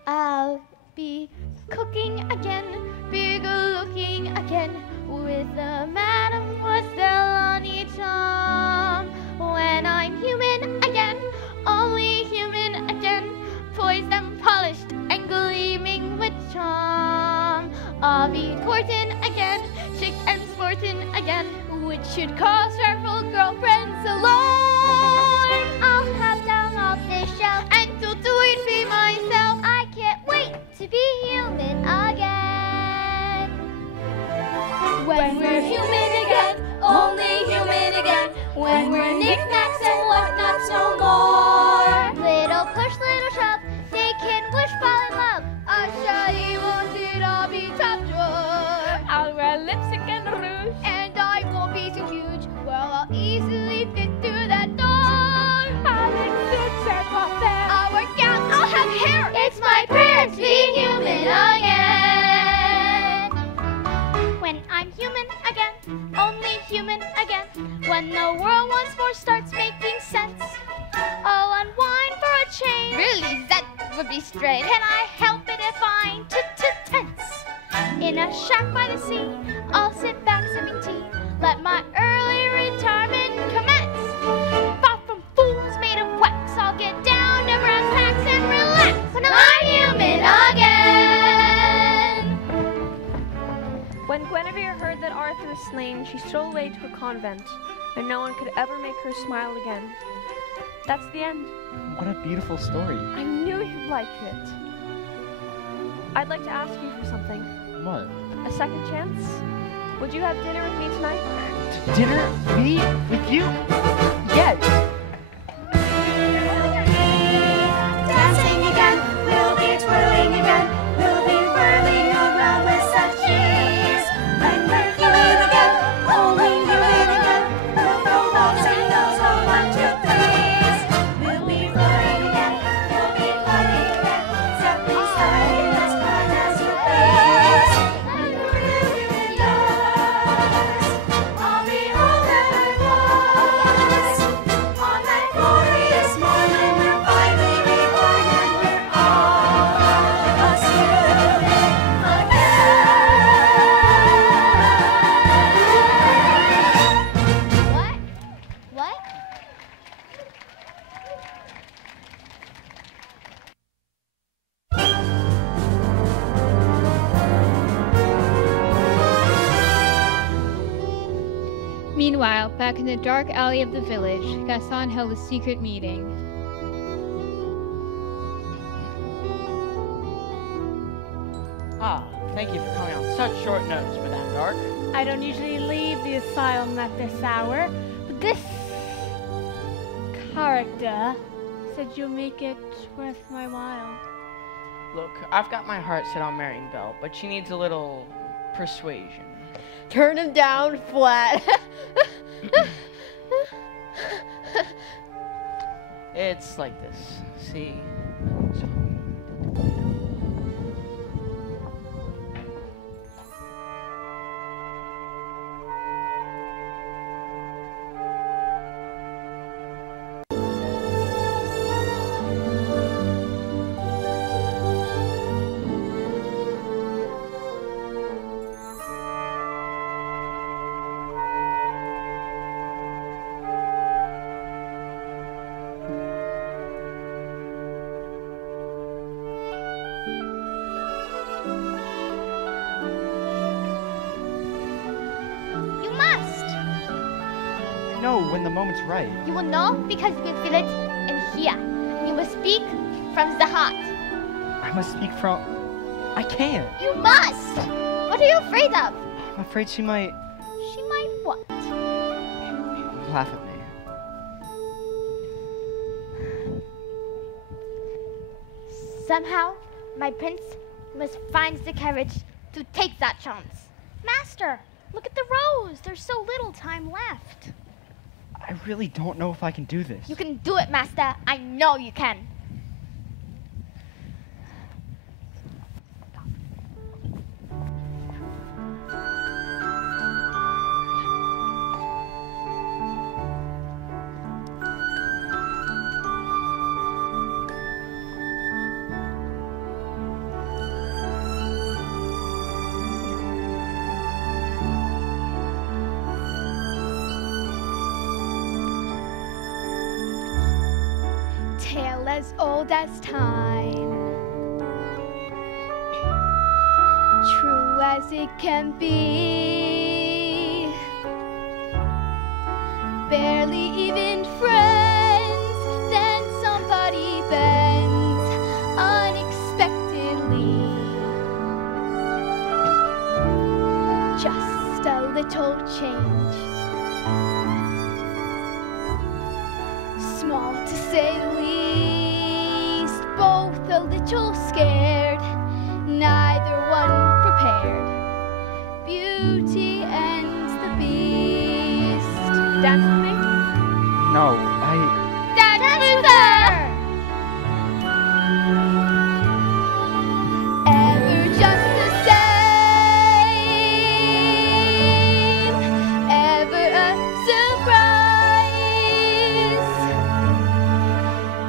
I'll be cooking again, bigger looking again, with a Madame Porcelani charm. When I'm human again, only human again, poised and polished and gleaming with charm. I'll be courting again, chic and sporting again, which should cause several girlfriends alarm. I'll have down off this shelf and to do it be myself. I can't wait to be human again. When we're human again, only human again. When we're knickknacks and whatnots no more. Little push, little shove, they can wish, fall in love. I shoddy won't it all be top drawer. I'll wear lipstick and rouge. And I won't be too huge. Well, I'll easily fit through that door. I'll exist and walk there. I'll work out, I'll have hair. It's my prayer to be human again. When I'm human again, only human again. When the world once more starts making sense, I'll unwind for a change. Really, that would be strange. Can I help it if I'm tense? In a shack by the sea, I'll sit back sipping tea. Let my early retirement commence. Far from fools made of wax, I'll get down to brass tacks and relax. When I'm human again. When Guinevere heard that Arthur was slain, she stole away to a convent, and no one could ever make her smile again. That's the end. What a beautiful story. I knew you'd like it. I'd like to ask you for something. What? A second chance? Would you have dinner with me tonight? Dinner? Me? With you? Yes! Dancing again, we'll be twirling again, we'll be whirling around with such ease. When we're human again, only human again, we'll throw balls and those on 1, 2, 3s. We'll be roaring again, we'll be partying again, so please hurry, as fun as you please. When we're really yours, I'll be all that I was. Meanwhile, back in the dark alley of the village, Gaston held a secret meeting. Ah, thank you for coming on such short notice, Madame Dark. I don't usually leave the asylum at this hour, but this character said you'll make it worth my while. Look, I've got my heart set on marrying Belle, but she needs a little persuasion. Turn him down flat. It's like this. See? No, when the moment's right. You will know because you can feel it in here. You must speak from the heart. I must speak from... I can't. You must! What are you afraid of? I'm afraid she might... She might what? laugh at me. Somehow, my prince must find the courage to take that chance. Master, look at the rose. There's so little time left. I really don't know if I can do this. You can do it, Master. I know you can. Tale as old as time, true as it can be, barely even friends, then somebody bends unexpectedly, just a little change, small to say the least, both a little scared, neither one prepared. Beauty and the Beast. Dance with me? No, I... Dance with her! Ever just the same, ever a surprise,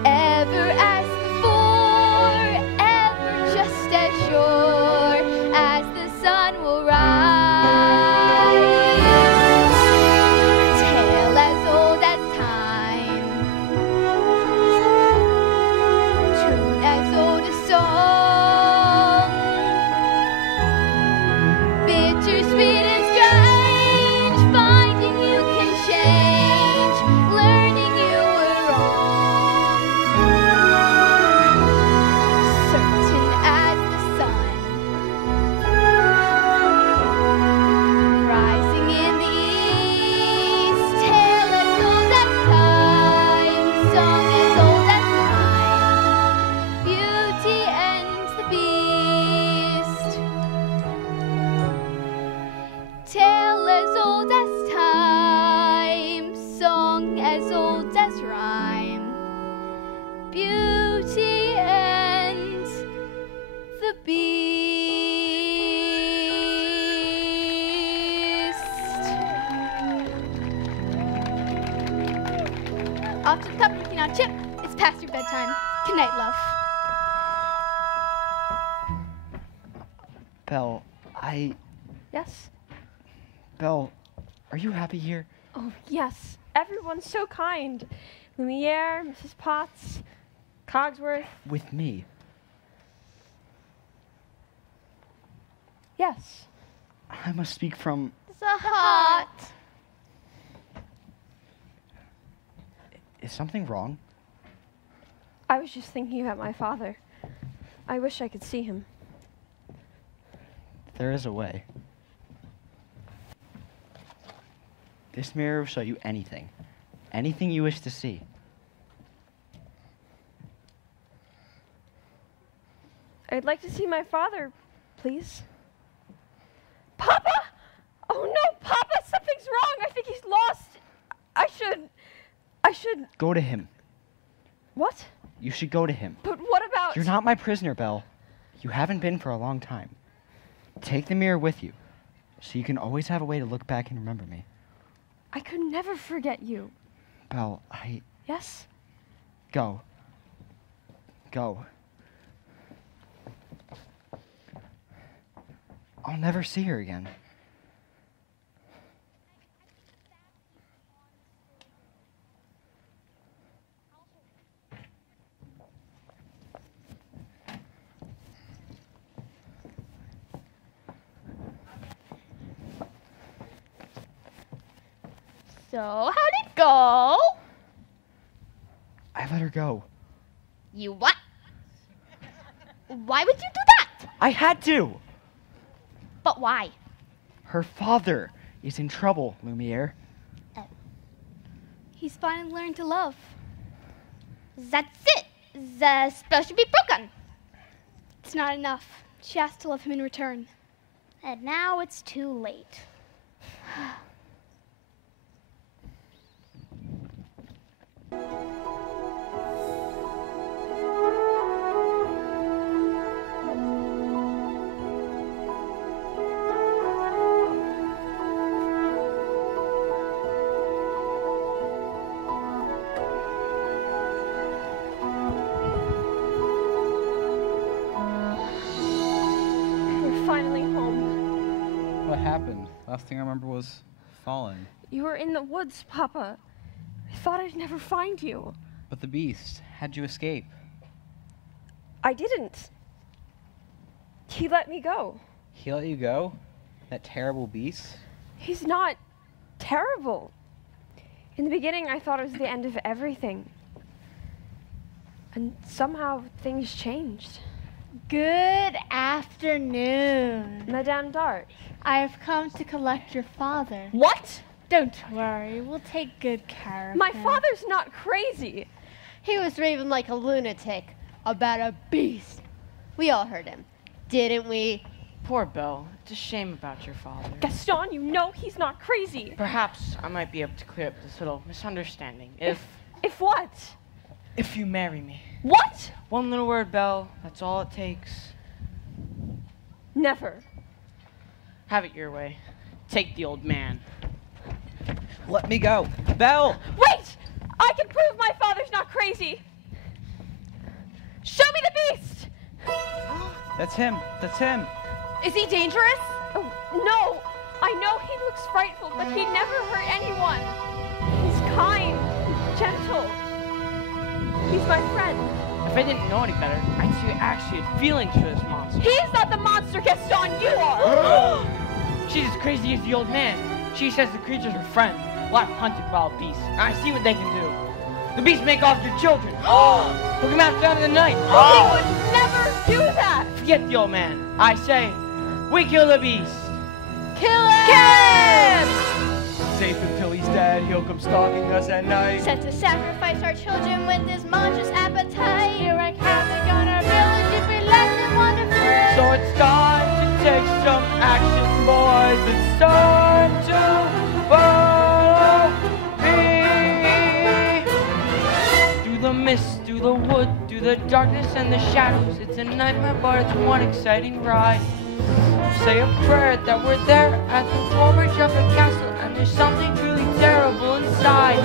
ever as before, ever just as sure as the sun will rise. Tale as old as time, tune as old as song, bittersweet and strange, finding you can change, learning you were wrong. Certain as the sun, rising in the east, tale as old as time, song as old as rhyme, Beauty and the Beast. Tale as old as time, song as old as rhyme, Beauty and the Beast. Off to the top, looking on Chip. It's past your bedtime. Good night, love. Belle, Yes? Belle, are you happy here? Oh, yes. Everyone's so kind. Lumiere, Mrs. Potts, Cogsworth. With me? Yes. I must speak from... The heart. Is something wrong? I was just thinking about my father. I wish I could see him. There is a way. This mirror will show you anything. Anything you wish to see. I'd like to see my father, please. Papa! Oh no, Papa, something's wrong. I think he's lost. I should... Go to him. What? You should go to him. But what about... You're not my prisoner, Belle. You haven't been for a long time. Take the mirror with you, so you can always have a way to look back and remember me. I could never forget you. Belle, Yes? Go. Go. I'll never see her again. So, how'd it go? I let her go. You what? Why would you do that? I had to! But why? Her father is in trouble, Lumiere. He's finally learning to love. That's it. The spell should be broken. It's not enough. She has to love him in return. And now it's too late. Finally home. What happened? Last thing I remember was falling. You were in the woods, Papa. I thought I'd never find you. But the beast, how'd you escape? I didn't. He let me go. He let you go? That terrible beast? He's not terrible. In the beginning, I thought it was the end of everything. And somehow things changed. Good afternoon. Madame Dart. I have come to collect your father. What? Don't worry, we'll take good care of My him. father's not crazy. He was raving like a lunatic about a beast. We all heard him, didn't we? Poor Belle. It's a shame about your father. Gaston, you know he's not crazy. Perhaps I might be able to clear up this little misunderstanding. If what? If you marry me. What? One little word, Belle. That's all it takes. Never. Have it your way. Take the old man. Let me go. Belle! Wait! I can prove my father's not crazy. Show me the beast! That's him. That's him. Is he dangerous? Oh, no! I know he looks frightful, but he'd never hurt anyone. He's kind, gentle. He's my friend. If I didn't know any better, I'd see you actually had feelings for this monster. He's not the monster, Gaston, you are! She's as crazy as the old man. She says the creatures are friends. Well, I've hunted wild beasts, and I see what they can do. The beasts make off your children. Look them out down in the night. He would never do that! Forget the old man. I say, we kill the beast. Kill him! Kill him! Safe until he's dead, he'll come stalking us at night. Set to sacrifice our children with this monstrous appetite. Here I havoc on our village if we let them wander free. So it's time to take some action, boys. It's time to follow me. Through the mist, through the wood, through the darkness and the shadows. It's a nightmare, but it's one exciting ride. Say a prayer that we're there at the forage of the castle, and there's something truly terrible inside.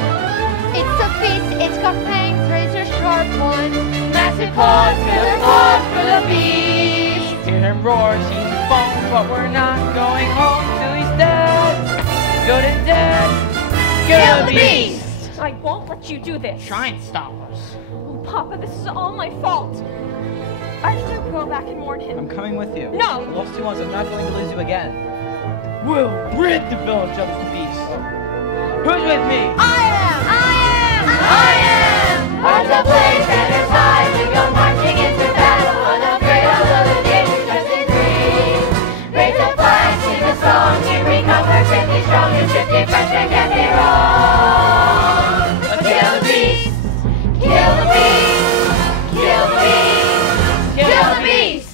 It's a beast, it's got fangs, razor sharp ones. Massive paws, killer paws for the beast. Hear him roar, see him foam, but we're not going home till he's dead. Good and dead. Kill the beast. I won't let you do this. Try and stop us. Oh, Papa, this is all my fault. I have to go back and warn him. I'm coming with you. No! Lost you once, I'm not going to lose you again. We'll rid the village of the beast. Who's with me? I am! I am! I am! Hearts ablaze and as high, we go marching into battle, unafraid of the danger, just in green. Raise a flag, sing a song, here we come, we're 50 strong, and 50 Frenchmen can't be wrong. But kill the beast, kill the beast, kill the beast, kill the beast.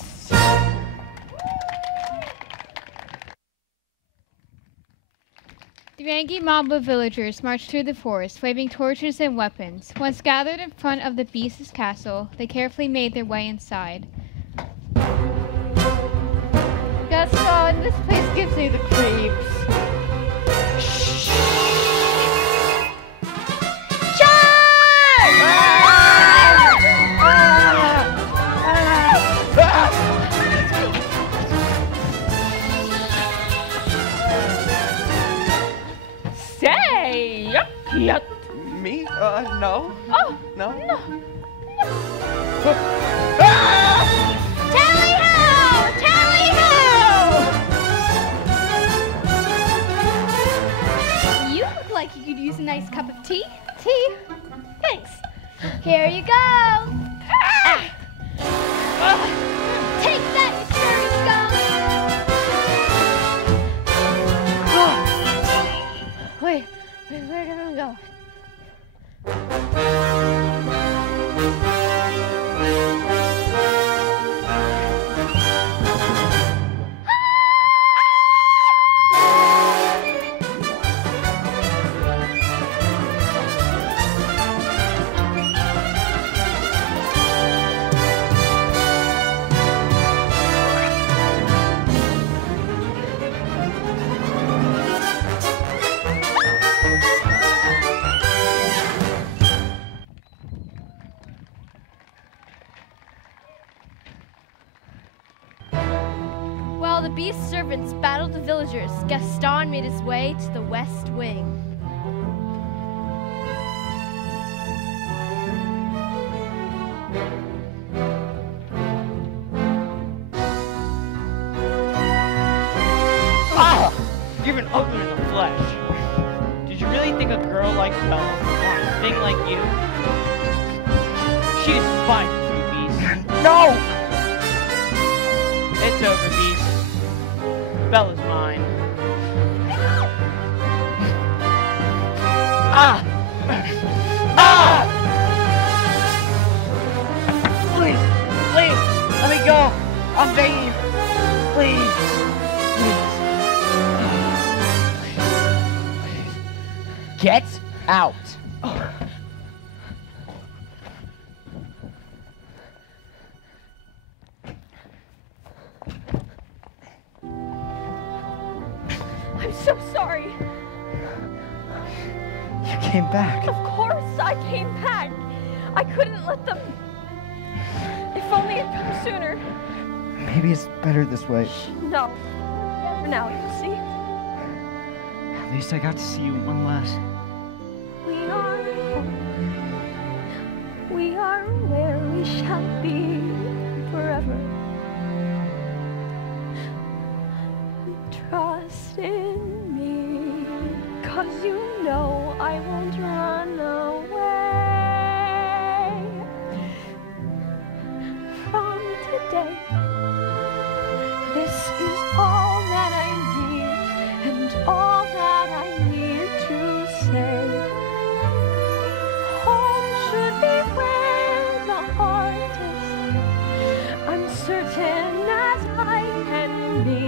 The angry mob of villagers marched through the forest, waving torches and weapons. Once gathered in front of the beast's castle, they carefully made their way inside. Gaston, this place gives me the creeps. Say, yuck. Me? No. Oh, No? no. Tally ho! Tally ho! You look like you could use a nice cup of tea. Tea? Thanks. Here you go. Take that, furry skunk. Wait, where did everyone go? While the beast's servants battled the villagers, Gaston made his way to the west wing. Ah! You're even uglier in the flesh. Did you really think a girl like Bella would want a thing like you? She despises you, Beast. No! It's over, Beast. Bella's mine. Ah! Ah! Please, please, let me go. I'm begging you. Please, please. Get out. I'm so sorry. You came back. Of course I came back. I couldn't let them. If only it come sooner. Maybe it's better this way. No. Never now, you see. At least I got to see you one last. We are home. We are where we shall be forever. Trust in me, 'cause you know I won't run away. From today, this is all that I need, and all that I need to say. Home should be where the heart is. I'm certain as I can be.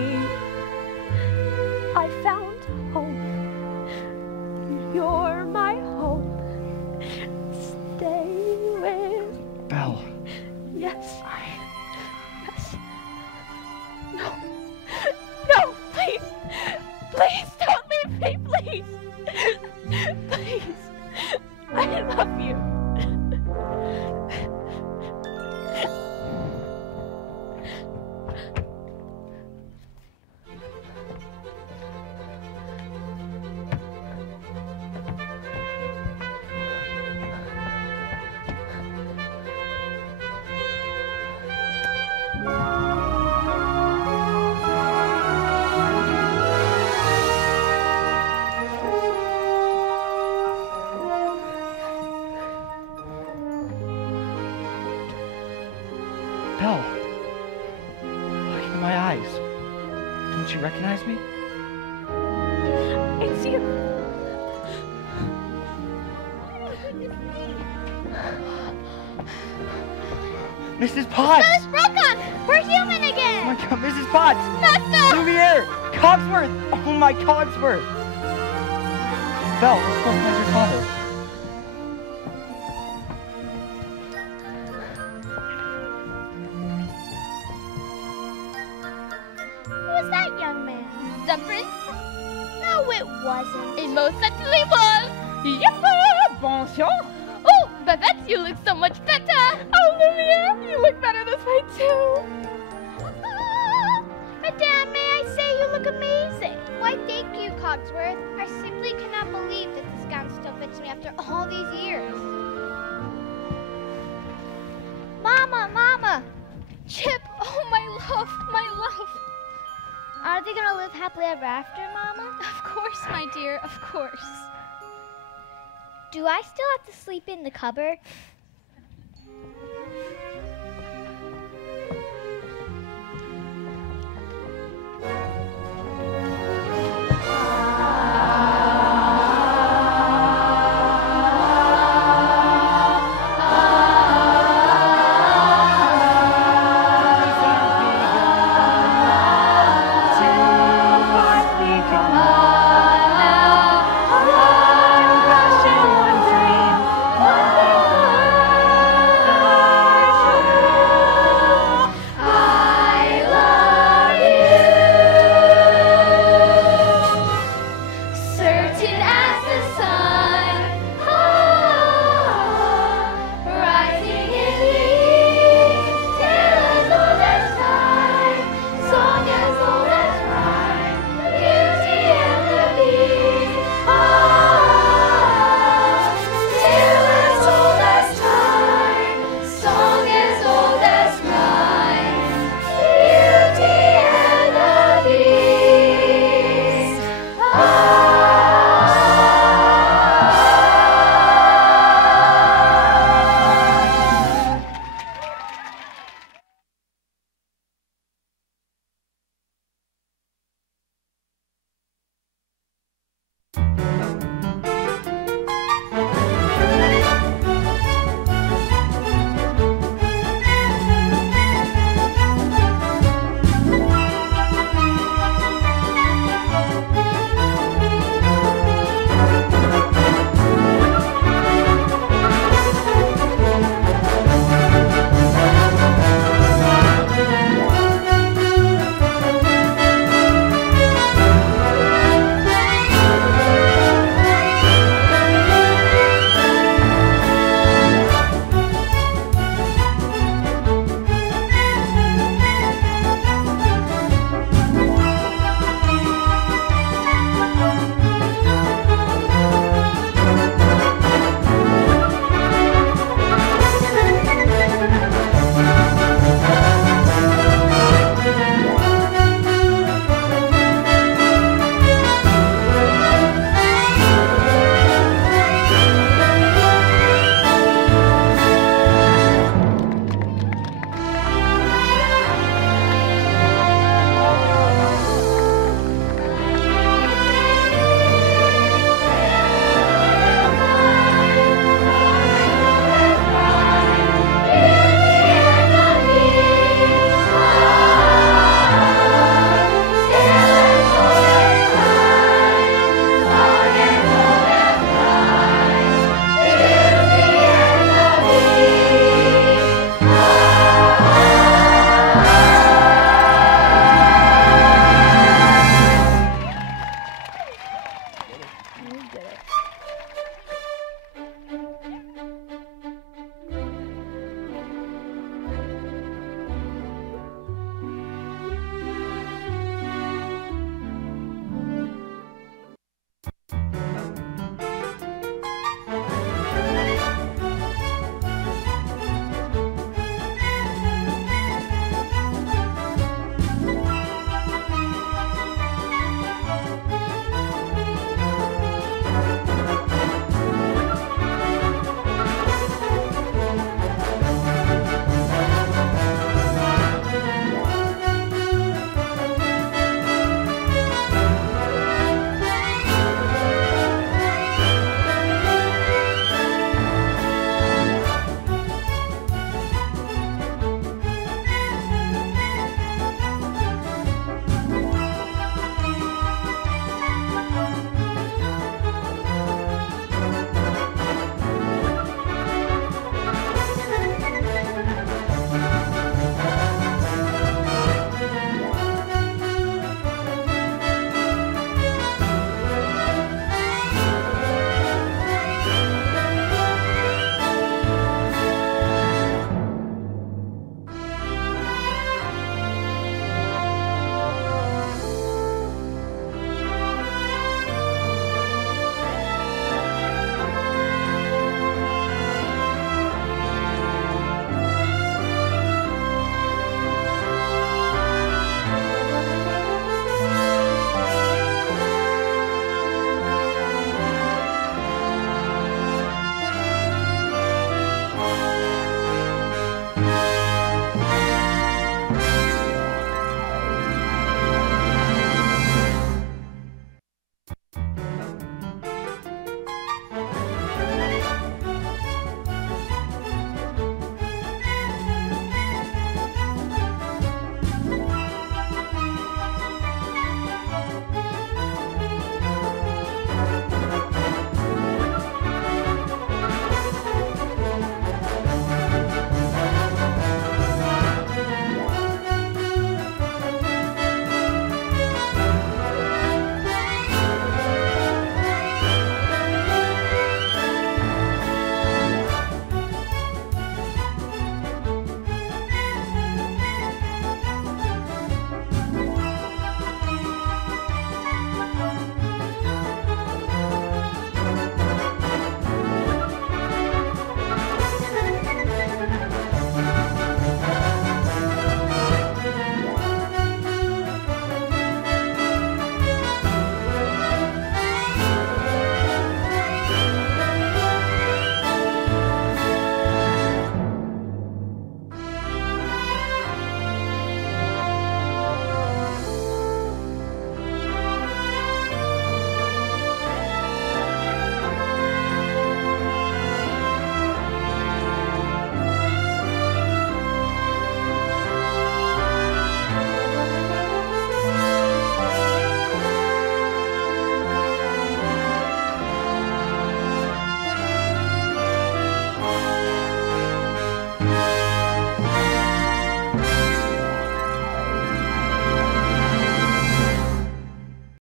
I found home. You're my home. Stay with Belle. Yes. Yes. No. No, please. Please don't leave me, please. Please. I love you. eyes. Don't you recognize me? It's you. Mrs. Potts! Miss Brooklyn! We're human again! Oh my god, Mrs. Potts! Master! Lumiere! Cogsworth! Oh my Cogsworth! Belle, let's go find your father. Who was that young man? The prince? No, it wasn't. It most certainly was. Yeah, bonjour. Oh, Babette, you look so much better. Oh, Lumiere, you look better this way too. Madame, may I say you look amazing? Why, thank you, Cogsworth. I simply cannot believe that this gown still fits me after all these years. Mama, Mama! Chip, oh my love, my love. Are they gonna live happily ever after, Mama? Of course, my dear, of course. Do I still have to sleep in the cupboard?